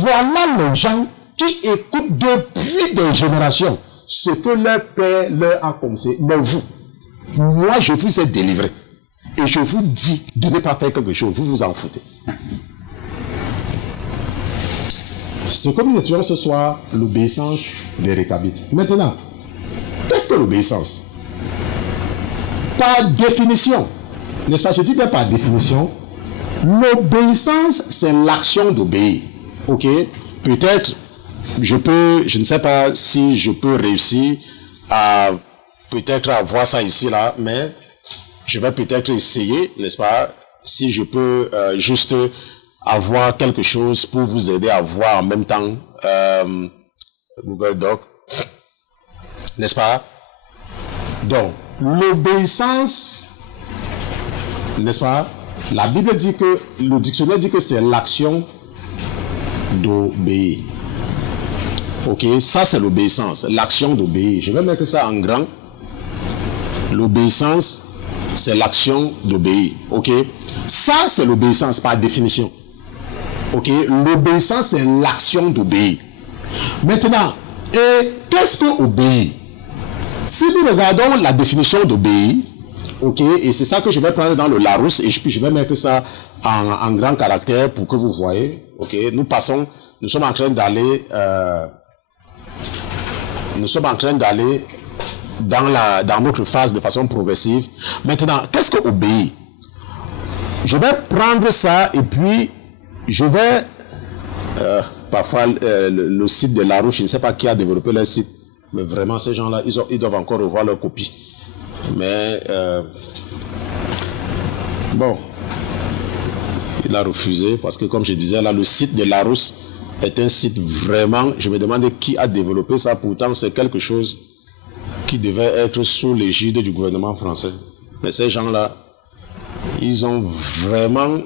voilà les gens qui écoutent depuis des générations ce que leur père leur a conseillé. Mais vous, moi je vous ai délivré. Et je vous dis de ne pas faire quelque chose. Vous vous en foutez. Ce que nous étudions ce soir, l'obéissance des Rechabites. Maintenant, qu'est-ce que l'obéissance? Par définition, n'est-ce pas? Je dis bien par définition, l'obéissance, c'est l'action d'obéir. Ok? Peut-être, je ne sais pas si je peux réussir à peut-être avoir ça ici, là, mais je vais peut-être essayer, n'est-ce pas? Si je peux juste avoir quelque chose pour vous aider à voir en même temps Google Doc, n'est-ce pas? Donc, l'obéissance, n'est-ce pas? La Bible dit que, le dictionnaire dit que c'est l'action d'obéir. Ok, ça c'est l'obéissance, l'action d'obéir. Je vais mettre ça en grand. L'obéissance, c'est l'action d'obéir. Ok, ça c'est l'obéissance par définition. Ok, l'obéissance c'est l'action d'obéir. Maintenant, qu'est-ce que obéir? Si nous regardons la définition d'obéir, ok, et c'est ça que je vais prendre dans le Larousse, et puis je vais mettre ça en grand caractère pour que vous voyez. Ok, nous sommes en train d'aller dans notre phase de façon progressive. Maintenant, qu'est-ce que obéir? Je vais prendre ça et puis je vais parfois le site de Larousse, je ne sais pas qui a développé le site, mais vraiment ces gens-là, ils doivent encore revoir leur copie. Mais bon, il a refusé parce que comme je disais là, le site de Larousse est un site vraiment, je me demande qui a développé ça. Pourtant c'est quelque chose qui devait être sous l'égide du gouvernement français. Mais ces gens-là, ils ont vraiment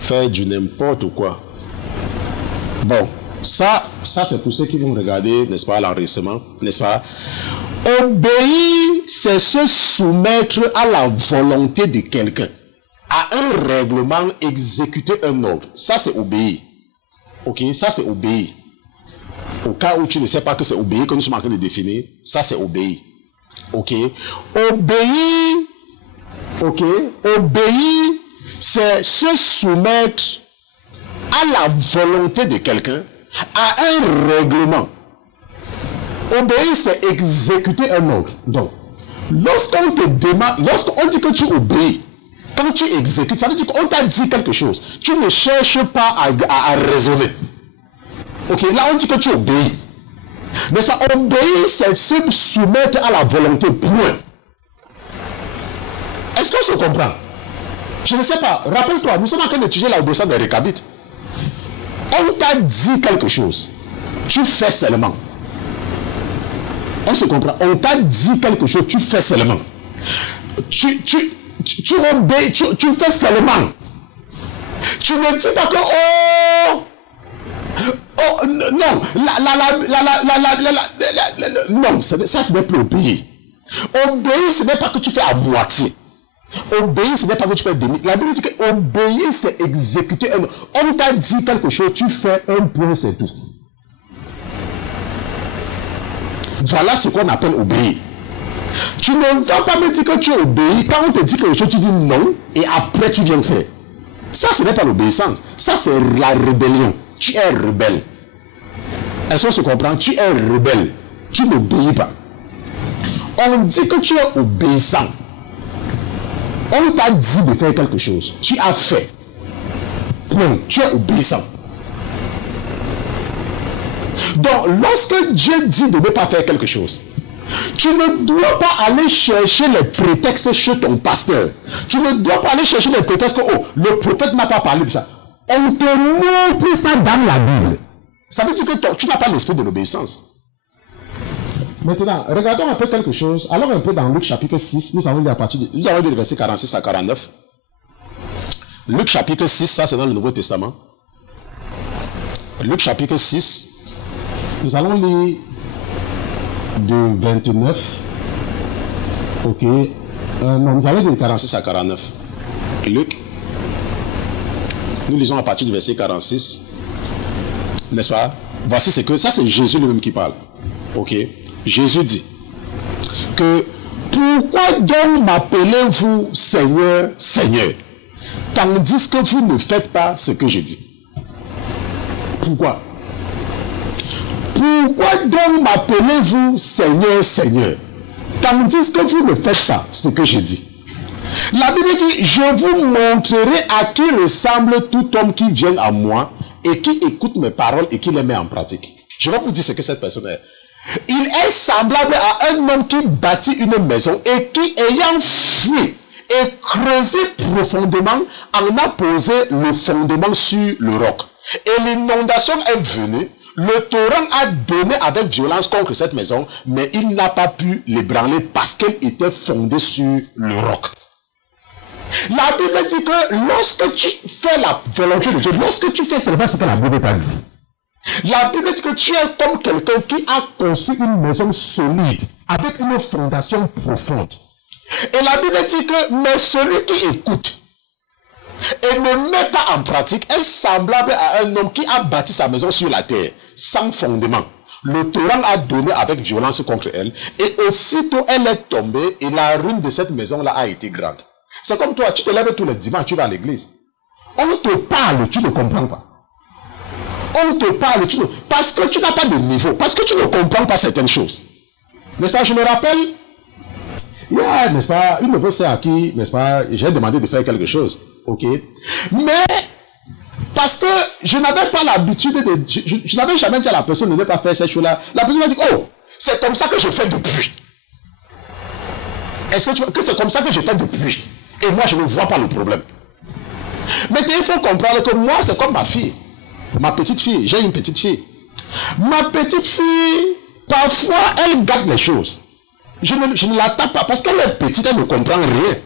fait du n'importe quoi. Bon, ça c'est pour ceux qui vont regarder, n'est-ce pas, l'enregistrement, n'est-ce pas? Obéir, c'est se soumettre à la volonté de quelqu'un, à un règlement, exécuter un ordre. Ça c'est obéir. Ok, ça c'est obéir. Au cas où tu ne sais pas que c'est obéir, que nous sommes en train de définir, ça c'est obéir. Ok, obéir, ok, obéir, c'est se soumettre à la volonté de quelqu'un, à un règlement. Obéir, c'est exécuter un ordre. Donc, lorsqu'on te demande, lorsqu'on dit que tu obéis, quand tu exécutes, ça veut dire qu'on t'a dit quelque chose. Tu ne cherches pas à raisonner. Ok, là on dit que tu obéis. Mais ça, obéir, c'est se soumettre à la volonté, point. Est-ce qu'on se comprend? Je ne sais pas, rappelle-toi, nous sommes en train d'étudier l'obéissance des Rechabites. On t'a dit quelque chose, tu fais seulement. On se comprend, on t'a dit quelque chose, tu fais seulement. Tu obéis, tu fais seulement. Tu ne dis pas que oh non, non, ça ce n'est plus obéir. Obéir, ce n'est pas que tu fais à moitié. Obéir, ce n'est pas que tu fais demi. La Bible dit que obéir, c'est exécuter un. On t'a dit quelque chose, tu fais un point, c'est tout. Voilà ce qu'on appelle obéir. Tu ne vas pas me dire que tu obéis. Quand on te dit quelque chose, tu dis non, et après tu viens faire. Ça, ce n'est pas l'obéissance. Ça, c'est la rébellion. Tu es rebelle. Est-ce qu'on se comprend? Tu es rebelle. Tu n'obéis pas. On dit que tu es obéissant. On t'a dit de faire quelque chose. Tu as fait. Point. Tu es obéissant. Donc, lorsque Dieu dit de ne pas faire quelque chose, tu ne dois pas aller chercher les prétextes chez ton pasteur. Tu ne dois pas aller chercher les prétextes que le prophète n'a pas parlé de ça. On te montre ça dans la Bible. Ça veut dire que tu n'as pas l'esprit de l'obéissance. Maintenant, regardons un peu quelque chose. Alors un peu dans Luc chapitre 6, nous allons lire à partir de, nous allons lire versets 46 à 49. Luc chapitre 6, ça c'est dans le Nouveau Testament. Luc chapitre 6, nous allons lire de 29. Ok. Non, nous allons lire de 46 à 49. Luc. Nous lisons à partir du verset 46. N'est-ce pas? Voici ce que... Ça, c'est Jésus lui-même qui parle. Ok. Jésus dit que pourquoi donc m'appelez-vous Seigneur, Seigneur, tandis que vous ne faites pas ce que je dis? Pourquoi? Pourquoi donc m'appelez-vous Seigneur, Seigneur, tandis que vous ne faites pas ce que je dis? La Bible dit, je vous montrerai à qui ressemble tout homme qui vient à moi et qui écoute mes paroles et qui les met en pratique. Je vais vous dire ce que cette personne est. Il est semblable à un homme qui bâtit une maison et qui, ayant fui et creusé profondément, en a posé le fondement sur le roc. Et l'inondation est venue, le torrent a donné avec violence contre cette maison, mais il n'a pas pu l'ébranler parce qu'elle était fondée sur le roc. La Bible dit que lorsque tu fais la volonté de Dieu, lorsque tu fais seulement ce que la Bible t'a dit, la Bible dit que tu es comme quelqu'un qui a construit une maison solide, avec une fondation profonde. Et la Bible dit que, mais celui qui écoute et ne met pas en pratique est semblable à un homme qui a bâti sa maison sur la terre, sans fondement. Le torrent a donné avec violence contre elle, et aussitôt elle est tombée, et la ruine de cette maison-là a été grande. C'est comme toi, tu te lèves tous les dimanches, tu vas à l'église. On te parle, tu ne comprends pas. On te parle, parce que tu n'as pas de niveau, parce que tu ne comprends pas certaines choses. N'est-ce pas, je me rappelle, n'est-ce pas, une fois c'est à qui, n'est-ce pas, j'ai demandé de faire quelque chose, ok. Mais, parce que je n'avais pas l'habitude de, je n'avais jamais dit à la personne de ne pas faire cette chose-là. La personne m'a dit, oh, c'est comme ça que je fais depuis. Est-ce que tu vois que c'est comme ça que je fais depuis? Et moi, je ne vois pas le problème. Mais il faut comprendre que moi, c'est comme ma fille. Ma petite fille, j'ai une petite fille. Ma petite fille, parfois, elle gâte les choses. Je ne la tape pas parce qu'elle est petite, elle ne comprend rien.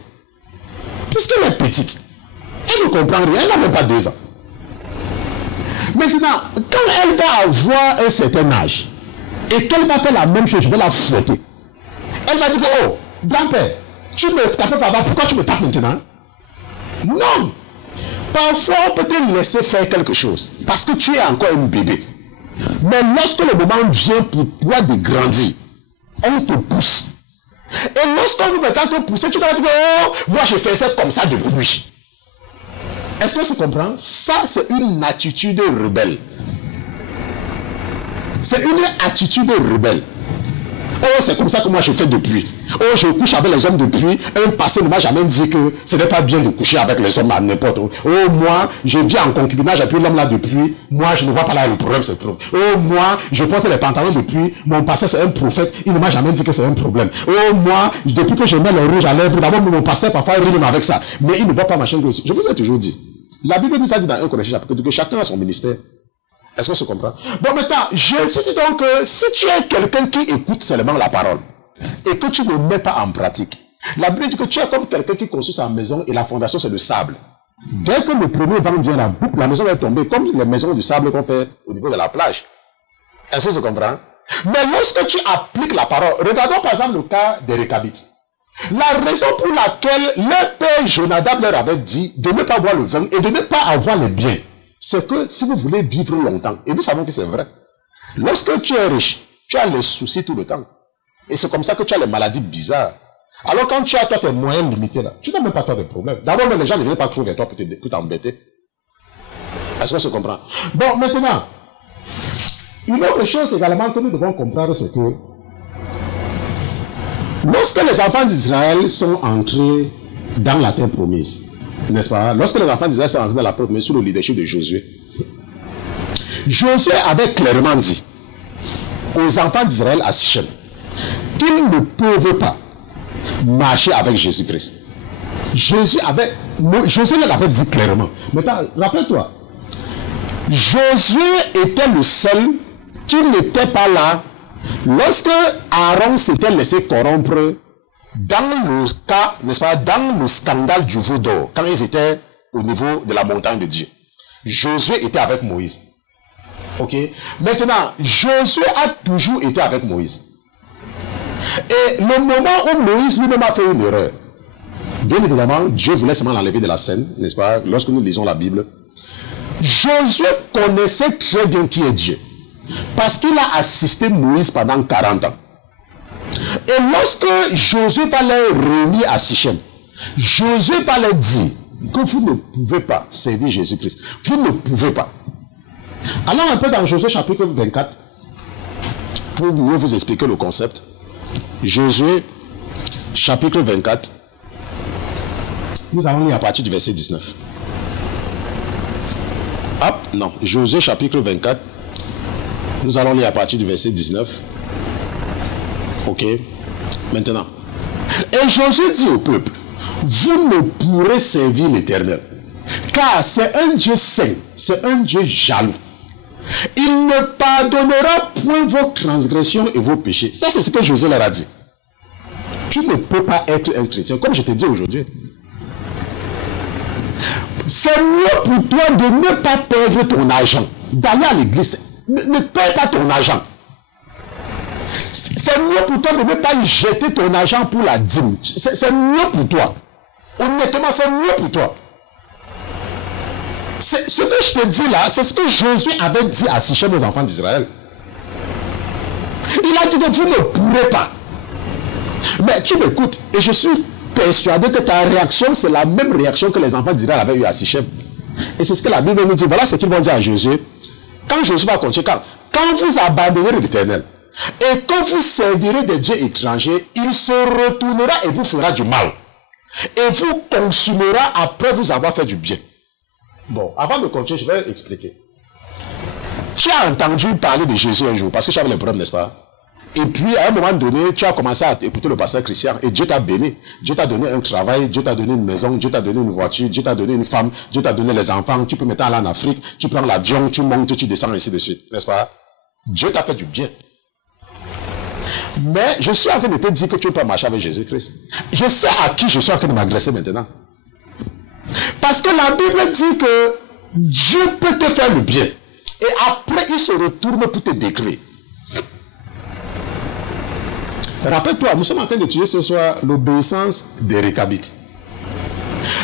Puisqu'elle est petite, elle ne comprend rien, elle n'a même pas 2 ans. Maintenant, quand elle va avoir un certain âge, et qu'elle va faire la même chose, je vais la fouetter. Elle va dire que, oh, grand-père, tu me tapes pas, pourquoi tu me tapes maintenant? Non! Parfois, on peut te laisser faire quelque chose, parce que tu es encore un bébé. Mais lorsque le moment vient pour toi de grandir, on te pousse. Et lorsqu'on veut maintenant te pousser, tu dois dire, oh, moi je fais ça comme ça depuis. Est-ce que tu comprends? Ça, c'est une attitude rebelle. C'est une attitude rebelle. Oh, c'est comme ça que moi je fais depuis. Oh, je couche avec les hommes depuis. Un passé ne m'a jamais dit que ce n'est pas bien de coucher avec les hommes à n'importe où. Oh, moi, je vis en concubinage avec l'homme là depuis. Moi, je ne vois pas là le problème se trouve. Oh, moi, je porte les pantalons depuis. Mon passé, c'est un prophète. Il ne m'a jamais dit que c'est un problème. Oh, moi, depuis que je mets le rouge à lèvres, d'abord, mon passé, parfois, il rime avec ça. Mais il ne voit pas ma chaîne grosse. Je vous ai toujours dit. La Bible nous a dit dans 1 Corinthiens chapitre 2 que chacun a son ministère. Est-ce qu'on se comprend? Bon, maintenant, je dis donc que si tu es quelqu'un qui écoute seulement la parole et que tu ne mets pas en pratique, la Bible dit que tu es comme quelqu'un qui construit sa maison et la fondation c'est le sable. Dès que le premier vent vient, la maison va tomber comme les maisons de sable qu'on fait au niveau de la plage. Est-ce qu'on se comprend? Mais lorsque tu appliques la parole, regardons par exemple le cas des Récabites. La raison pour laquelle leur père Jonadab leur avait dit de ne pas voir le vin et de ne pas avoir les biens, c'est que si vous voulez vivre longtemps, et nous savons que c'est vrai, lorsque tu es riche, tu as les soucis tout le temps. Et c'est comme ça que tu as les maladies bizarres. Alors quand tu as toi tes moyens limités là, tu n'as même pas toi de problème. D'abord, les gens ne viennent pas trouver vers toi pour t'embêter. Est-ce qu'on se comprend? Bon, maintenant, une autre chose également que nous devons comprendre, c'est que lorsque les enfants d'Israël sont entrés dans la terre promise, n'est-ce pas? Lorsque les enfants d'Israël sont entrés dans la terre promise sous le leadership de Josué, Josué avait clairement dit aux enfants d'Israël à Sichem qu'ils ne peuvent pas marcher avec Jésus-Christ. Josué leur avait dit clairement. Maintenant, rappelle-toi, Josué était le seul qui n'était pas là Lorsque Aaron s'était laissé corrompre dans le cas, n'est-ce pas, dans le scandale du veau d'or, quand ils étaient au niveau de la montagne de Dieu, Josué était avec Moïse. Ok? Maintenant, Josué a toujours été avec Moïse. Et le moment où Moïse lui-même a fait une erreur, bien évidemment, Dieu voulait seulement l'enlever de la scène, n'est-ce pas? Lorsque nous lisons la Bible, Josué connaissait très bien qui est Dieu. Parce qu'il a assisté Moïse pendant 40 ans. Et lorsque Josué va les réunir à Sichem, Josué va leur dire que vous ne pouvez pas servir Jésus-Christ. Vous ne pouvez pas. Allons un peu dans Josué chapitre 24 pour mieux vous expliquer le concept. Josué chapitre 24. Nous allons lire à partir du verset 19. Hop, non. Josué chapitre 24. Nous allons lire à partir du verset 19. Ok. Maintenant. Et Josué dit au peuple, vous ne pourrez servir l'Éternel, car c'est un Dieu saint, c'est un Dieu jaloux. Il ne pardonnera point vos transgressions et vos péchés. Ça, c'est ce que Josué leur a dit. Tu ne peux pas être un chrétien, comme je te dis aujourd'hui. C'est mieux pour toi de ne pas perdre ton argent, d'aller à l'église. Ne perds pas ton argent. C'est mieux pour toi de ne pas jeter ton argent pour la dîme. C'est mieux pour toi. Honnêtement, c'est mieux pour toi. Ce que je te dis là, c'est ce que Josué avait dit à Sichem aux enfants d'Israël. Il a dit que vous ne pourrez pas. Mais tu m'écoutes, et je suis persuadé que ta réaction, c'est la même réaction que les enfants d'Israël avaient eu à Sichem. Et c'est ce que la Bible nous dit. Voilà ce qu'ils vont dire à Josué. Quand Josué va continuer, quand vous abandonnerez l'Éternel, et que vous servirez des dieux étrangers, il se retournera et vous fera du mal. Et vous consumera après vous avoir fait du bien. Bon, avant de continuer, je vais expliquer. Tu as entendu parler de Jésus un jour, parce que tu avais les problèmes, n'est-ce pas? Et puis, à un moment donné, tu as commencé à écouter le pasteur Christian, et Dieu t'a béni. Dieu t'a donné un travail, Dieu t'a donné une maison, Dieu t'a donné une voiture, Dieu t'a donné une femme, Dieu t'a donné les enfants, tu peux maintenant aller en Afrique, tu prends l'avion, tu montes, tu descends, ainsi de suite, n'est-ce pas? Dieu t'a fait du bien. Mais je suis en train de te dire que tu ne peux pas marcher avec Jésus-Christ. Je sais à qui je suis en train de m'agresser maintenant. Parce que la Bible dit que Dieu peut te faire le bien. Et après, il se retourne pour te détruire. Rappelle-toi, nous sommes en train d'étudier ce soir l'obéissance des Récabites.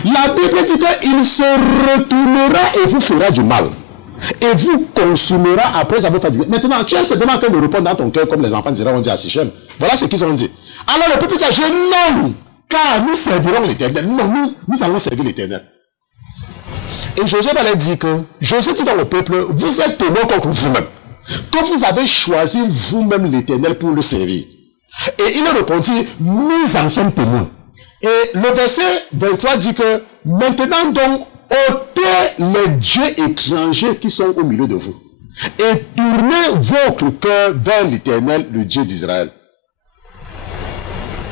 La Bible dit qu'il se retournera et vous fera du mal. Et vous consumera après avoir fait du bien. Maintenant, tu es simplement en train de répondre dans ton cœur comme les enfants d'Israël ont dit à Sichem. Voilà ce qu'ils ont dit. Alors le peuple dit, non, car nous servirons l'Éternel. Non, nous allons servir l'Éternel. Et Josué va leur dire que, Josué dit dans le peuple, vous êtes témoins contre vous-même. Que vous avez choisi vous-même l'Éternel pour le servir. Et il répondit, nous en sommes témoins. Et le verset 23 dit que, maintenant donc, ôtez les dieux étrangers qui sont au milieu de vous. Et tournez votre cœur vers l'Éternel, le Dieu d'Israël.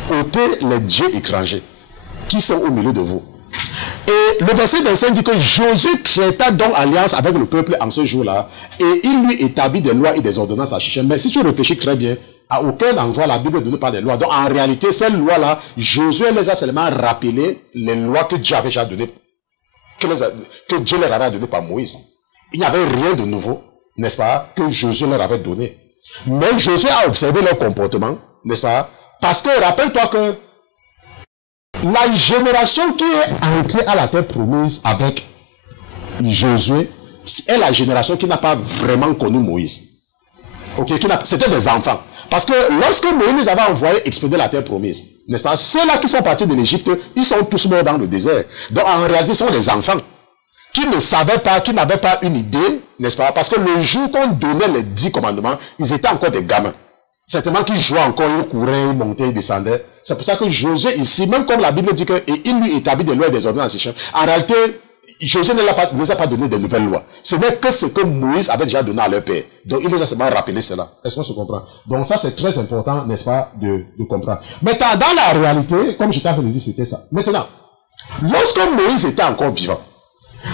Ôtez les dieux étrangers qui sont au milieu de vous. Et le verset 25 dit que Josué traita donc alliance avec le peuple en ce jour-là. Et il lui établit des lois et des ordonnances à Sichem. Mais si tu réfléchis très bien, à aucun endroit la Bible ne donne pas des lois. Donc en réalité, ces lois-là, Josué les a seulement rappelé les lois que Dieu avait déjà données. Que Dieu leur avait donné par Moïse. Il n'y avait rien de nouveau, n'est-ce pas, que Josué leur avait donné. Mais Josué a observé leur comportement, n'est-ce pas? Parce que rappelle-toi que la génération qui est entrée à la terre promise avec Josué est la génération qui n'a pas vraiment connu Moïse. Ok, c'était des enfants. Parce que lorsque Moïse avait envoyé expédier la terre promise, n'est-ce pas, ceux-là qui sont partis de l'Égypte, ils sont tous morts dans le désert. Donc en réalité, ce sont des enfants qui ne savaient pas, qui n'avaient pas une idée, n'est-ce pas, parce que le jour qu'on donnait les 10 commandements, ils étaient encore des gamins. Certainement qu'ils jouaient encore, ils couraient, ils montaient, ils descendaient. C'est pour ça que Josué ici, même comme la Bible dit que, et il lui établit des lois et des ordonnances à Sichem, en réalité, Josué ne les a pas donné de nouvelles lois. Ce n'est que ce que Moïse avait déjà donné à leur père. Donc, il les a seulement rappelé cela. Est-ce qu'on se comprend? Donc, ça, c'est très important, n'est-ce pas, de comprendre. Maintenant, dans la réalité, comme je t'ai dit, c'était ça. Maintenant, lorsque Moïse était encore vivant,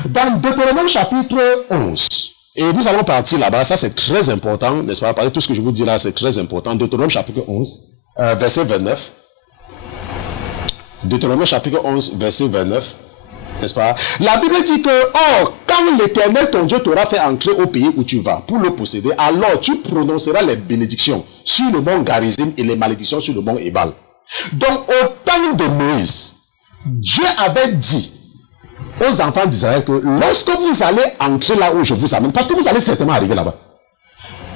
dans Deutéronome chapitre 11, Et nous allons partir là-bas, ça c'est très important, n'est-ce pas? Parce que tout ce que je vous dis là, c'est très important. Deutéronome chapitre 11, verset 29. Deutéronome chapitre 11, verset 29. N'est-ce pas? La Bible dit que, or, quand l'Éternel, ton Dieu, t'aura fait entrer au pays où tu vas pour le posséder, alors tu prononceras les bénédictions sur le mont Garizim et les malédictions sur le mont Ebal. Donc, au temps de Moïse, Dieu avait dit aux enfants d'Israël que lorsque vous allez entrer là où je vous amène, parce que vous allez certainement arriver là-bas,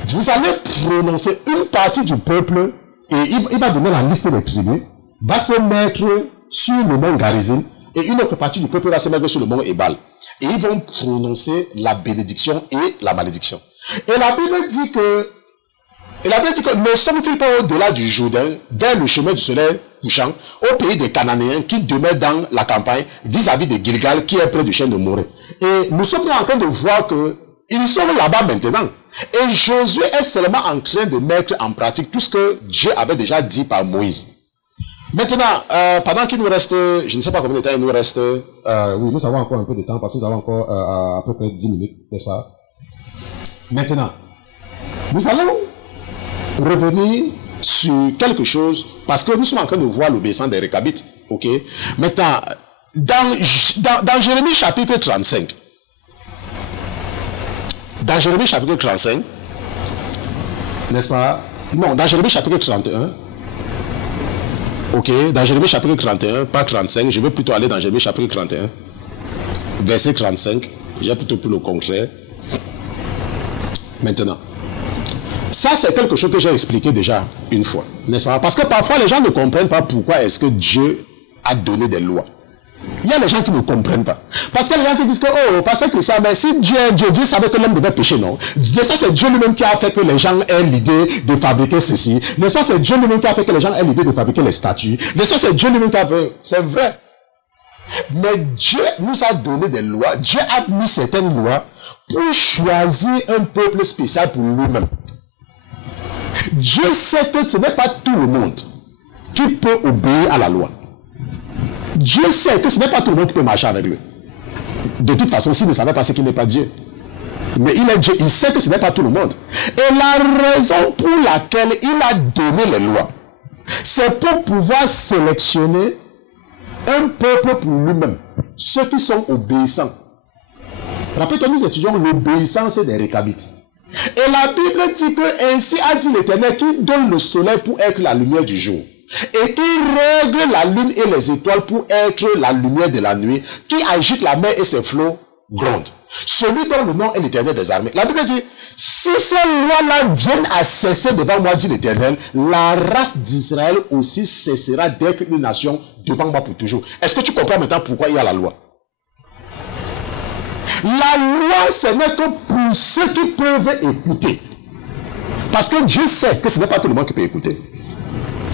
vous allez prononcer une partie du peuple, et il va donner la liste des tribus, va se mettre sur le mont Garizim, et une autre partie du peuple va se mettre sur le mont Ebal. Et ils vont prononcer la bénédiction et la malédiction. Et la Bible dit que ne sommes-ils pas au-delà du Jourdain, vers le chemin du soleil couchant, au pays des Cananéens qui demeurent dans la campagne, vis-à-vis de Gilgal, qui est près du chêne de Morée. Et nous sommes en train de voir que ils sont là-bas maintenant. Et Josué est seulement en train de mettre en pratique tout ce que Dieu avait déjà dit par Moïse. Maintenant, pendant qu'il nous reste, je ne sais pas combien de temps il nous reste, oui, nous avons encore un peu de temps, parce que nous avons encore à peu près 10 minutes, n'est-ce pas? Maintenant, nous allons revenir sur quelque chose, parce que nous sommes en train de voir l'obéissance des Récabites, ok? Maintenant, dans Jérémie chapitre 35, dans Jérémie chapitre 35, n'est-ce pas? Non, dans Jérémie chapitre 31, ok, dans Jérémie chapitre 31, pas 35, je vais plutôt aller dans Jérémie chapitre 31, verset 35, j'ai plutôt plus le concret. Maintenant, ça c'est quelque chose que j'ai expliqué déjà une fois, n'est-ce pas? Parce que parfois les gens ne comprennent pas pourquoi est-ce que Dieu a donné des lois. Il y a des gens qui ne comprennent pas. Parce qu'il y a des gens qui disent que, oh, parce que ça, mais si Dieu savait que l'homme devait pécher, non. Mais ça, c'est Dieu lui-même qui a fait que les gens aient l'idée de fabriquer ceci. Mais ça, c'est Dieu lui-même qui a fait que les gens aient l'idée de fabriquer les statues. Mais ça, c'est Dieu lui-même qui a fait. C'est vrai. Mais Dieu nous a donné des lois. Dieu a mis certaines lois pour choisir un peuple spécial pour lui-même. Dieu sait que ce n'est pas tout le monde qui peut obéir à la loi. Dieu sait que ce n'est pas tout le monde qui peut marcher avec lui. De toute façon, s'il ne savait pas ce qu'il n'est pas Dieu. Mais il est Dieu, il sait que ce n'est pas tout le monde. Et la raison pour laquelle il a donné les lois, c'est pour pouvoir sélectionner un peuple pour lui-même. Ceux qui sont obéissants. Rappelez-toi, nous étudions l'obéissance des Récabites. Et la Bible dit que ainsi a dit l'Éternel qui donne le soleil pour être la lumière du jour. Et qui règle la lune et les étoiles pour être la lumière de la nuit, qui agite la mer et ses flots grondent. Celui dont le nom est l'Éternel des armées. La Bible dit, si ces lois-là viennent à cesser devant moi, dit l'Éternel, la race d'Israël aussi cessera d'être une nation devant moi pour toujours. Est-ce que tu comprends maintenant pourquoi il y a la loi? La loi, ce n'est que pour ceux qui peuvent écouter. Parce que Dieu sait que ce n'est pas tout le monde qui peut écouter.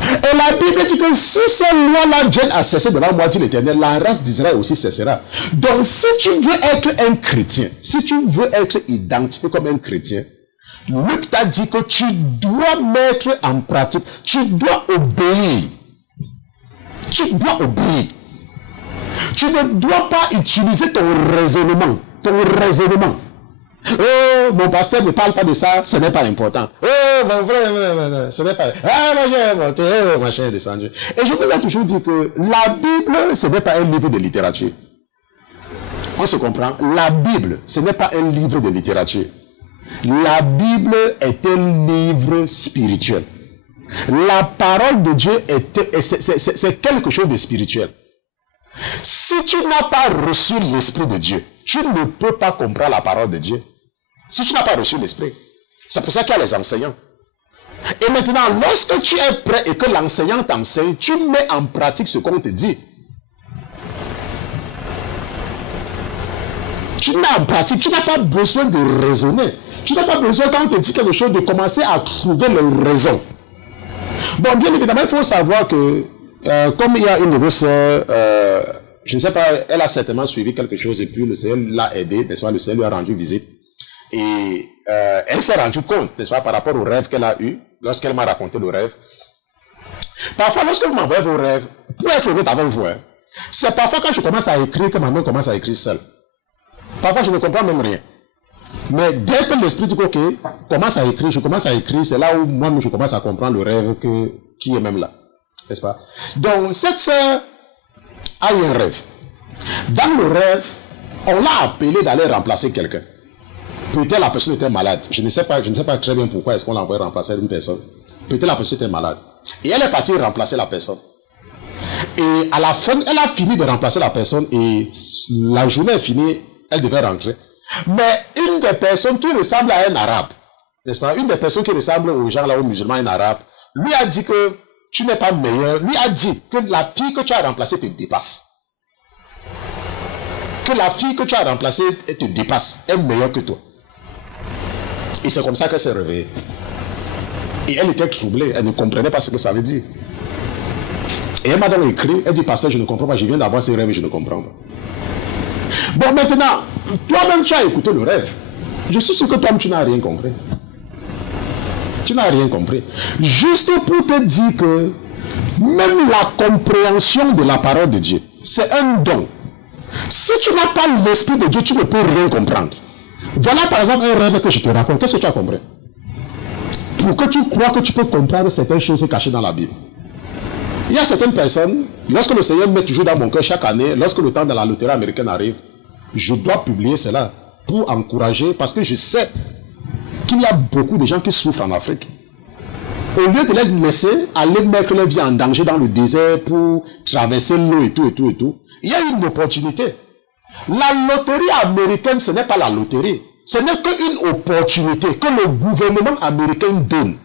Et la Bible dit que si ces lois-là viennent à cesser devant moi, dit l'Éternel, la race d'Israël aussi cessera. Donc, si tu veux être un chrétien, si tu veux être identifié comme un chrétien, Luc t'a dit que tu dois mettre en pratique, tu dois obéir. Tu dois obéir. Tu ne dois pas utiliser ton raisonnement. Ton raisonnement. Oh, mon pasteur ne parle pas de ça, ce n'est pas important. Oh, mon frère, ce n'est pas... Ah, mon cher est monté, oh, mon cher est descendu. Et je vous ai toujours dit que la Bible, ce n'est pas un livre de littérature. On se comprend? La Bible, ce n'est pas un livre de littérature. La Bible est un livre spirituel. La parole de Dieu c'est quelque chose de spirituel. Si tu n'as pas reçu l'Esprit de Dieu, tu ne peux pas comprendre la parole de Dieu. Si tu n'as pas reçu l'Esprit, c'est pour ça qu'il y a les enseignants. Et maintenant, lorsque tu es prêt et que l'enseignant t'enseigne, tu mets en pratique ce qu'on te dit. Tu mets en pratique, tu n'as pas besoin de raisonner. Tu n'as pas besoin, quand on te dit quelque chose, de commencer à trouver les raisons. Bon, bien évidemment, il faut savoir que, comme il y a une de vos sœurs, je ne sais pas, elle a certainement suivi quelque chose et puis le Seigneur l'a aidé, n'est-ce pas, le Seigneur lui a rendu visite. Et elle s'est rendue compte, n'est-ce pas, par rapport au rêve qu'elle a eu, lorsqu'elle m'a raconté le rêve. Parfois, lorsque vous m'envoyez vos rêves, pour être honnête avec vous, hein, c'est parfois quand je commence à écrire que ma main commence à écrire seule. Parfois, je ne comprends même rien. Mais dès que l'esprit dit, ok, commence à écrire, je commence à écrire, c'est là où moi, je commence à comprendre le rêve qui est même là. N'est-ce pas? Donc, cette sœur a eu un rêve. Dans le rêve, on l'a appelé d'aller remplacer quelqu'un. Peut-être la personne était malade. Je ne sais pas très bien pourquoi est-ce qu'on l'a envoyé remplacer une personne. Peut-être la personne était malade. Et elle est partie remplacer la personne. Et à la fin, elle a fini de remplacer la personne et la journée est finie, elle devait rentrer. Mais une des personnes qui ressemble à un arabe, n'est-ce pas? Une des personnes qui ressemble aux gens là, aux musulmans, un arabe, lui a dit que tu n'es pas meilleur. Lui a dit que la fille que tu as remplacée te dépasse. Que la fille que tu as remplacée te dépasse, est meilleure que toi. Et c'est comme ça qu'elle s'est réveillée. Et elle était troublée, elle ne comprenait pas ce que ça veut dire. Et elle m'a donc écrit, elle dit, pasteur, je ne comprends pas, je viens d'avoir ces rêves et je ne comprends pas. Bon, maintenant, toi-même, tu as écouté le rêve. Je suis sûr que toi-même, tu n'as rien compris. Tu n'as rien compris. Juste pour te dire que même la compréhension de la parole de Dieu, c'est un don. Si tu n'as pas l'esprit de Dieu, tu ne peux rien comprendre. Voilà par exemple un rêve que je te raconte. Qu'est-ce que tu as compris? Pour que tu crois que tu peux comprendre certaines choses cachées dans la Bible. Il y a certaines personnes, lorsque le Seigneur met toujours dans mon cœur chaque année, lorsque le temps de la loterie américaine arrive, je dois publier cela pour encourager, parce que je sais qu'il y a beaucoup de gens qui souffrent en Afrique. Au lieu de les laisser aller mettre leur vie en danger dans le désert pour traverser l'eau et tout, il y a une opportunité. La loterie américaine, ce n'est pas la loterie. Ce n'est qu'une opportunité que le gouvernement américain donne.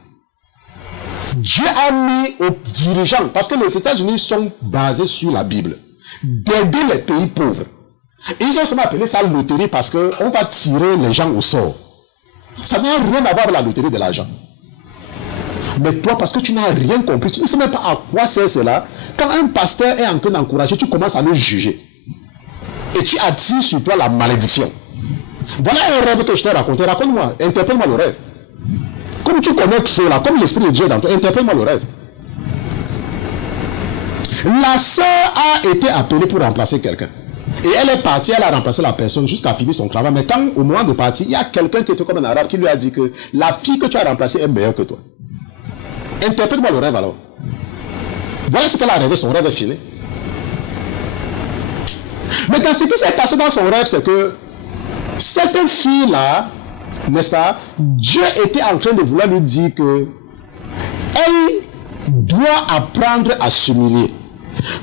Dieu a mis aux dirigeants, parce que les États-Unis sont basés sur la Bible, d'aider les pays pauvres. Et ils ont seulement appelé ça loterie parce qu'on va tirer les gens au sort. Ça n'a rien à voir avec la loterie de l'argent. Mais toi, parce que tu n'as rien compris, tu ne sais même pas à quoi sert cela. Quand un pasteur est en train d'encourager, tu commences à le juger. Et tu attires sur toi la malédiction. Voilà un rêve que je t'ai raconté. Raconte-moi, interprète-moi le rêve. Comme tu connais trop là, comme l'Esprit de Dieu dans toi, interprète-moi le rêve. La sœur a été appelée pour remplacer quelqu'un. Et elle est partie, elle a remplacé la personne jusqu'à finir son travail. Mais quand, au moment de partir, il y a quelqu'un qui était comme un arabe qui lui a dit que la fille que tu as remplacée est meilleure que toi. Interprète-moi le rêve alors. Voilà ce qu'elle a rêvé, son rêve est fini. Mais quand ce qui s'est passé dans son rêve, c'est que cette fille-là, n'est-ce pas, Dieu était en train de vouloir lui dire que elle doit apprendre à s'humilier.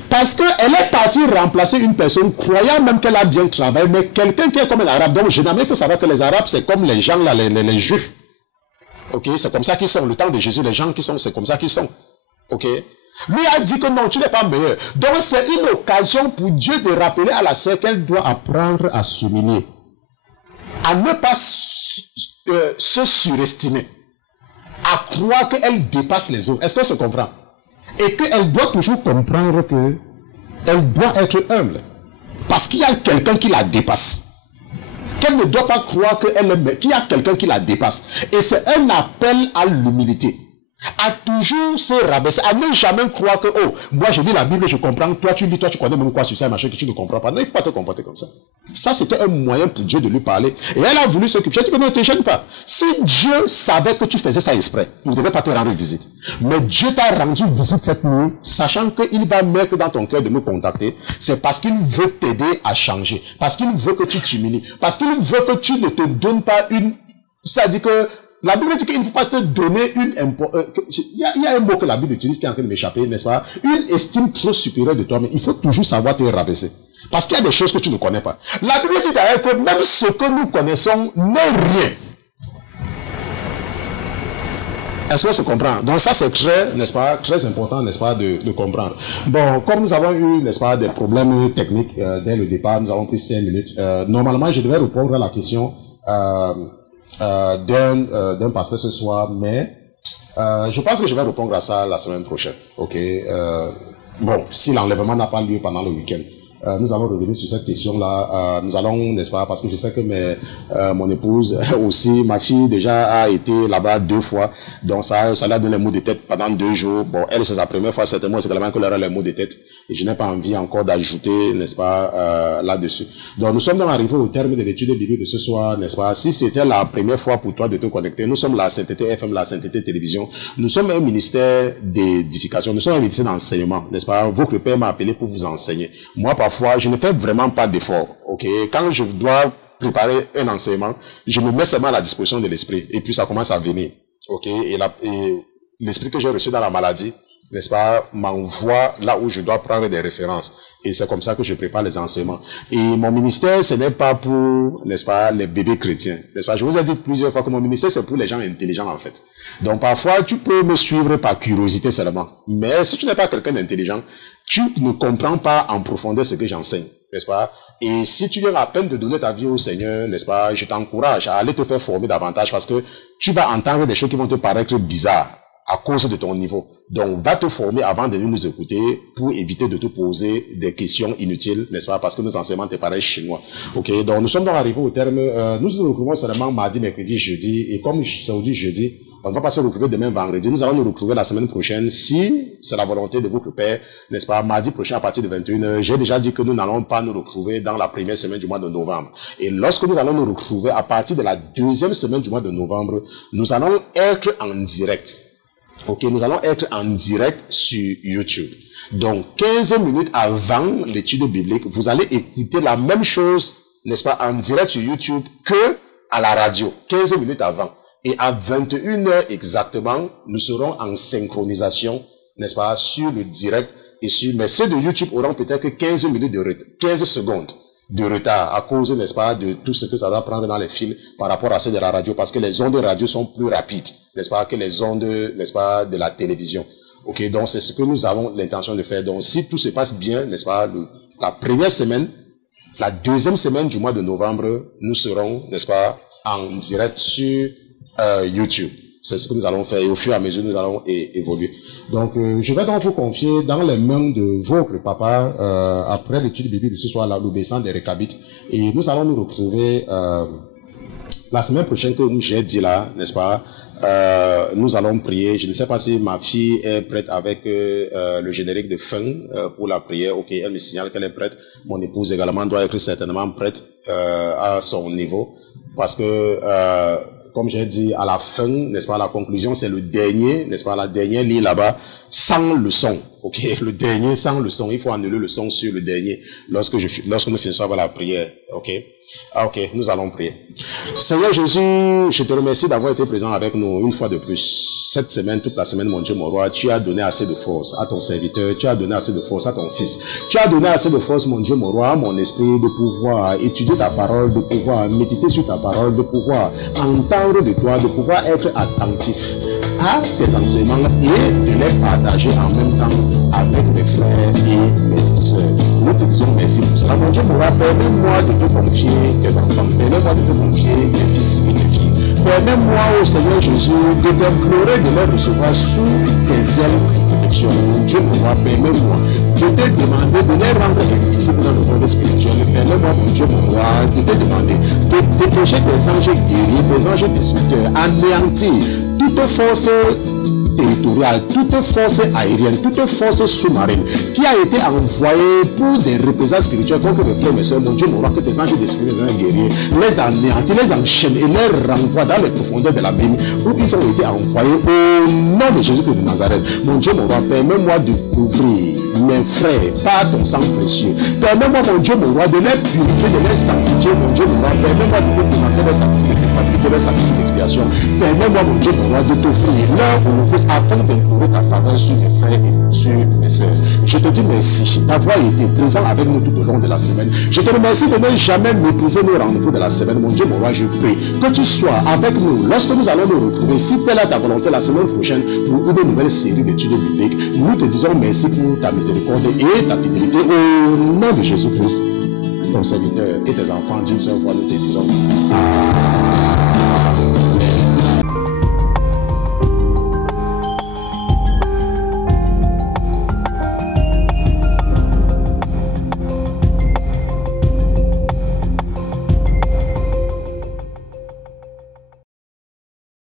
Parce qu'elle est partie remplacer une personne croyant même qu'elle a bien travaillé, mais quelqu'un qui est comme un arabe. Donc, généralement, il faut savoir que les arabes, c'est comme les gens là, les juifs. Ok, c'est comme ça qu'ils sont. Le temps de Jésus, les gens qui sont, c'est comme ça qu'ils sont. Ok. Lui a dit que non, tu n'es pas meilleur. Donc, c'est une occasion pour Dieu de rappeler à la sœur qu'elle doit apprendre à s'humilier. À ne pas se surestimer. À croire qu'elle dépasse les autres. Est-ce qu'on se comprend? Et qu'elle doit toujours comprendre qu'elle doit être humble. Parce qu'il y a quelqu'un qui la dépasse. Qu'elle ne doit pas croire qu'il y a quelqu'un qui la dépasse. Et c'est un appel à l'humilité. À toujours se rabaisser, à ne jamais croire que, oh, moi je lis la Bible, je comprends, toi tu lis, toi tu connais même quoi sur ça, machin, que tu ne comprends pas. Non, il ne faut pas te comporter comme ça. Ça, c'était un moyen pour Dieu de lui parler. Et elle a voulu s'occuper. Je dis que ne te gêne pas. Si Dieu savait que tu faisais ça exprès, il ne devait pas te rendre visite. Mais Dieu t'a rendu visite cette nuit, sachant qu'il va mettre dans ton cœur de me contacter. C'est parce qu'il veut t'aider à changer. Parce qu'il veut que tu t'humilies. Parce qu'il veut que tu ne te donnes pas une... Ça dit que la Bible dit qu'il ne faut pas te donner une... Il y a un mot que la Bible utilise qui est en train de m'échapper, n'est-ce pas? Une estime trop supérieure de toi, mais il faut toujours savoir te rabaisser. Parce qu'il y a des choses que tu ne connais pas. La Bible dit d'ailleurs que même ce que nous connaissons n'est rien. Est-ce qu'on se comprend? Donc ça c'est très, n'est-ce pas, très important, n'est-ce pas, de comprendre. Bon, comme nous avons eu, n'est-ce pas, des problèmes techniques dès le départ, nous avons pris 5 minutes. Normalement, je devais répondre à la question d'un pasteur ce soir, mais je pense que je vais répondre à ça la semaine prochaine. Ok. Bon, si l'enlèvement n'a pas lieu pendant le week-end. nous allons revenir sur cette question-là. Nous allons, n'est-ce pas, parce que je sais que mon épouse aussi, ma fille déjà a été là-bas 2 fois, donc ça l'a donné les maux de tête pendant 2 jours. Bon, elle, c'est sa première fois, certainement, c'est également qu'elle aura les maux de tête, et je n'ai pas envie encore d'ajouter, n'est-ce pas, là-dessus. Donc, nous sommes arrivés au terme de l'étude biblique de ce soir, n'est-ce pas? Si c'était la première fois pour toi de te connecter, nous sommes la Sainteté FM, la Sainteté Télévision. Nous sommes un ministère d'édification, nous sommes un ministère d'enseignement, n'est-ce pas? Votre Père m'a appelé pour vous enseigner. Moi, parfois, je ne fais vraiment pas d'effort, ok? Quand je dois préparer un enseignement, je me mets seulement à la disposition de l'esprit, et puis ça commence à venir, ok? Et l'esprit que j'ai reçu dans la maladie, n'est-ce pas, m'envoie là où je dois prendre des références. Et c'est comme ça que je prépare les enseignements. Et mon ministère, ce n'est pas pour, n'est-ce pas, les bébés chrétiens. N'est-ce pas? Je vous ai dit plusieurs fois que mon ministère, c'est pour les gens intelligents, en fait. Donc, parfois, tu peux me suivre par curiosité seulement. Mais si tu n'es pas quelqu'un d'intelligent, tu ne comprends pas en profondeur ce que j'enseigne. N'est-ce pas? Et si tu viens à peine de donner ta vie au Seigneur, n'est-ce pas, je t'encourage à aller te faire former davantage parce que tu vas entendre des choses qui vont te paraître bizarres à cause de ton niveau. Donc, va te former avant de nous écouter pour éviter de te poser des questions inutiles, n'est-ce pas, parce que nos enseignements te paraissent chinois. Ok, donc nous sommes donc arrivés au terme, nous nous retrouvons seulement mardi, mercredi, jeudi, et comme c'est aujourd'hui jeudi, on ne va pas se retrouver demain vendredi, nous allons nous retrouver la semaine prochaine, si c'est la volonté de votre Père, n'est-ce pas, mardi prochain à partir de 21h, j'ai déjà dit que nous n'allons pas nous retrouver dans la première semaine du mois de novembre. Et lorsque nous allons nous retrouver à partir de la deuxième semaine du mois de novembre, nous allons être en direct. Ok, nous allons être en direct sur YouTube. Donc, 15 minutes avant l'étude biblique, vous allez écouter la même chose, n'est-ce pas, en direct sur YouTube que à la radio, 15 minutes avant. Et à 21h exactement, nous serons en synchronisation, n'est-ce pas, sur le direct et sur, mais ceux de YouTube auront peut-être que 15 minutes de retard, 15 secondes de retard à cause, n'est-ce pas, de tout ce que ça va prendre dans les fils par rapport à ceux de la radio, parce que les ondes de radio sont plus rapides, n'est-ce pas, que les ondes, n'est-ce pas, de la télévision. Ok, donc c'est ce que nous avons l'intention de faire. Donc si tout se passe bien, n'est-ce pas, la première semaine, la deuxième semaine du mois de novembre, nous serons, n'est-ce pas, en direct sur YouTube. C'est ce que nous allons faire et au fur et à mesure, nous allons évoluer. Donc, je vais donc vous confier dans les mains de votre papa, après l'étude biblique de ce soir, l'obéissance des Récabites. Et nous allons nous retrouver la semaine prochaine, comme j'ai dit là, n'est-ce pas, nous allons prier. Je ne sais pas si ma fille est prête avec le générique de fin pour la prière. Ok, elle me signale qu'elle est prête. Mon épouse également doit être certainement prête à son niveau. Parce que... comme j'ai dit, à la fin, n'est-ce pas, la conclusion, c'est le dernier, n'est-ce pas, la dernière ligne là-bas, sans le son, ok, le dernier sans le son, il faut annuler le son sur le dernier, lorsque nous finissons avec la prière, ok. Ah, ok, nous allons prier. Seigneur Jésus, je te remercie d'avoir été présent avec nous une fois de plus. Cette semaine, toute la semaine, mon Dieu, mon roi, tu as donné assez de force à ton serviteur, tu as donné assez de force à ton fils. Tu as donné assez de force, mon Dieu, mon roi, à mon esprit, de pouvoir étudier ta parole, de pouvoir méditer sur ta parole, de pouvoir entendre de toi, de pouvoir être attentif à tes enseignements et de les partager en même temps avec mes frères et mes sœurs. Nous te disons merci pour cela. Mon Dieu, mon roi, permets-moi de te confier tes enfants. Permets-moi de te confier tes fils et tes filles. Permets-moi, ô Seigneur Jésus, de t'implorer de les recevoir sous tes ailes de protection. Mon Dieu, mon roi, permets-moi de te demander de les rendre invisibles dans le monde spirituel. Permets-moi, mon Dieu, mon roi, de te demander de dépêcher des anges guerriers, des anges destructeurs, anéantir toute force territoriale, toute force aérienne, toute force sous-marine qui a été envoyée pour des représailles spirituelles contre mes frères et mes soeurs, mon Dieu, mon roi, que tes anges destruisent, les anges guerriers, les anéantissent, les enchaînent et les renvoient dans les profondeurs de l'abîme où ils ont été envoyés au nom de Jésus-Christ de Nazareth. Mon Dieu, mon roi, permets-moi de couvrir mes frères par ton sang précieux. Permets-moi, mon Dieu, mon roi, de les purifier, de les sanctifier, mon Dieu, mon roi. Permets-moi de te présenter les sacrifices de fabriquer les sacrifices d'expiation. Permets-moi, mon Dieu, mon roi, de t'offrir l'heure où nous puissions afin d'implorer ta faveur sur mes frères et sur mes sœurs. Je te dis merci d'avoir été présent avec nous tout au long de la semaine. Je te remercie de ne jamais mépriser nos rendez-vous de la semaine. Mon Dieu, mon roi, je prie que tu sois avec nous lorsque nous allons nous retrouver, si telle est ta volonté, la semaine prochaine pour une nouvelle série d'études bibliques. Nous te disons merci pour ta miséricorde et ta fidélité au nom de Jésus-Christ, ton serviteur et tes enfants d'une seule voix, nous te disons Amen.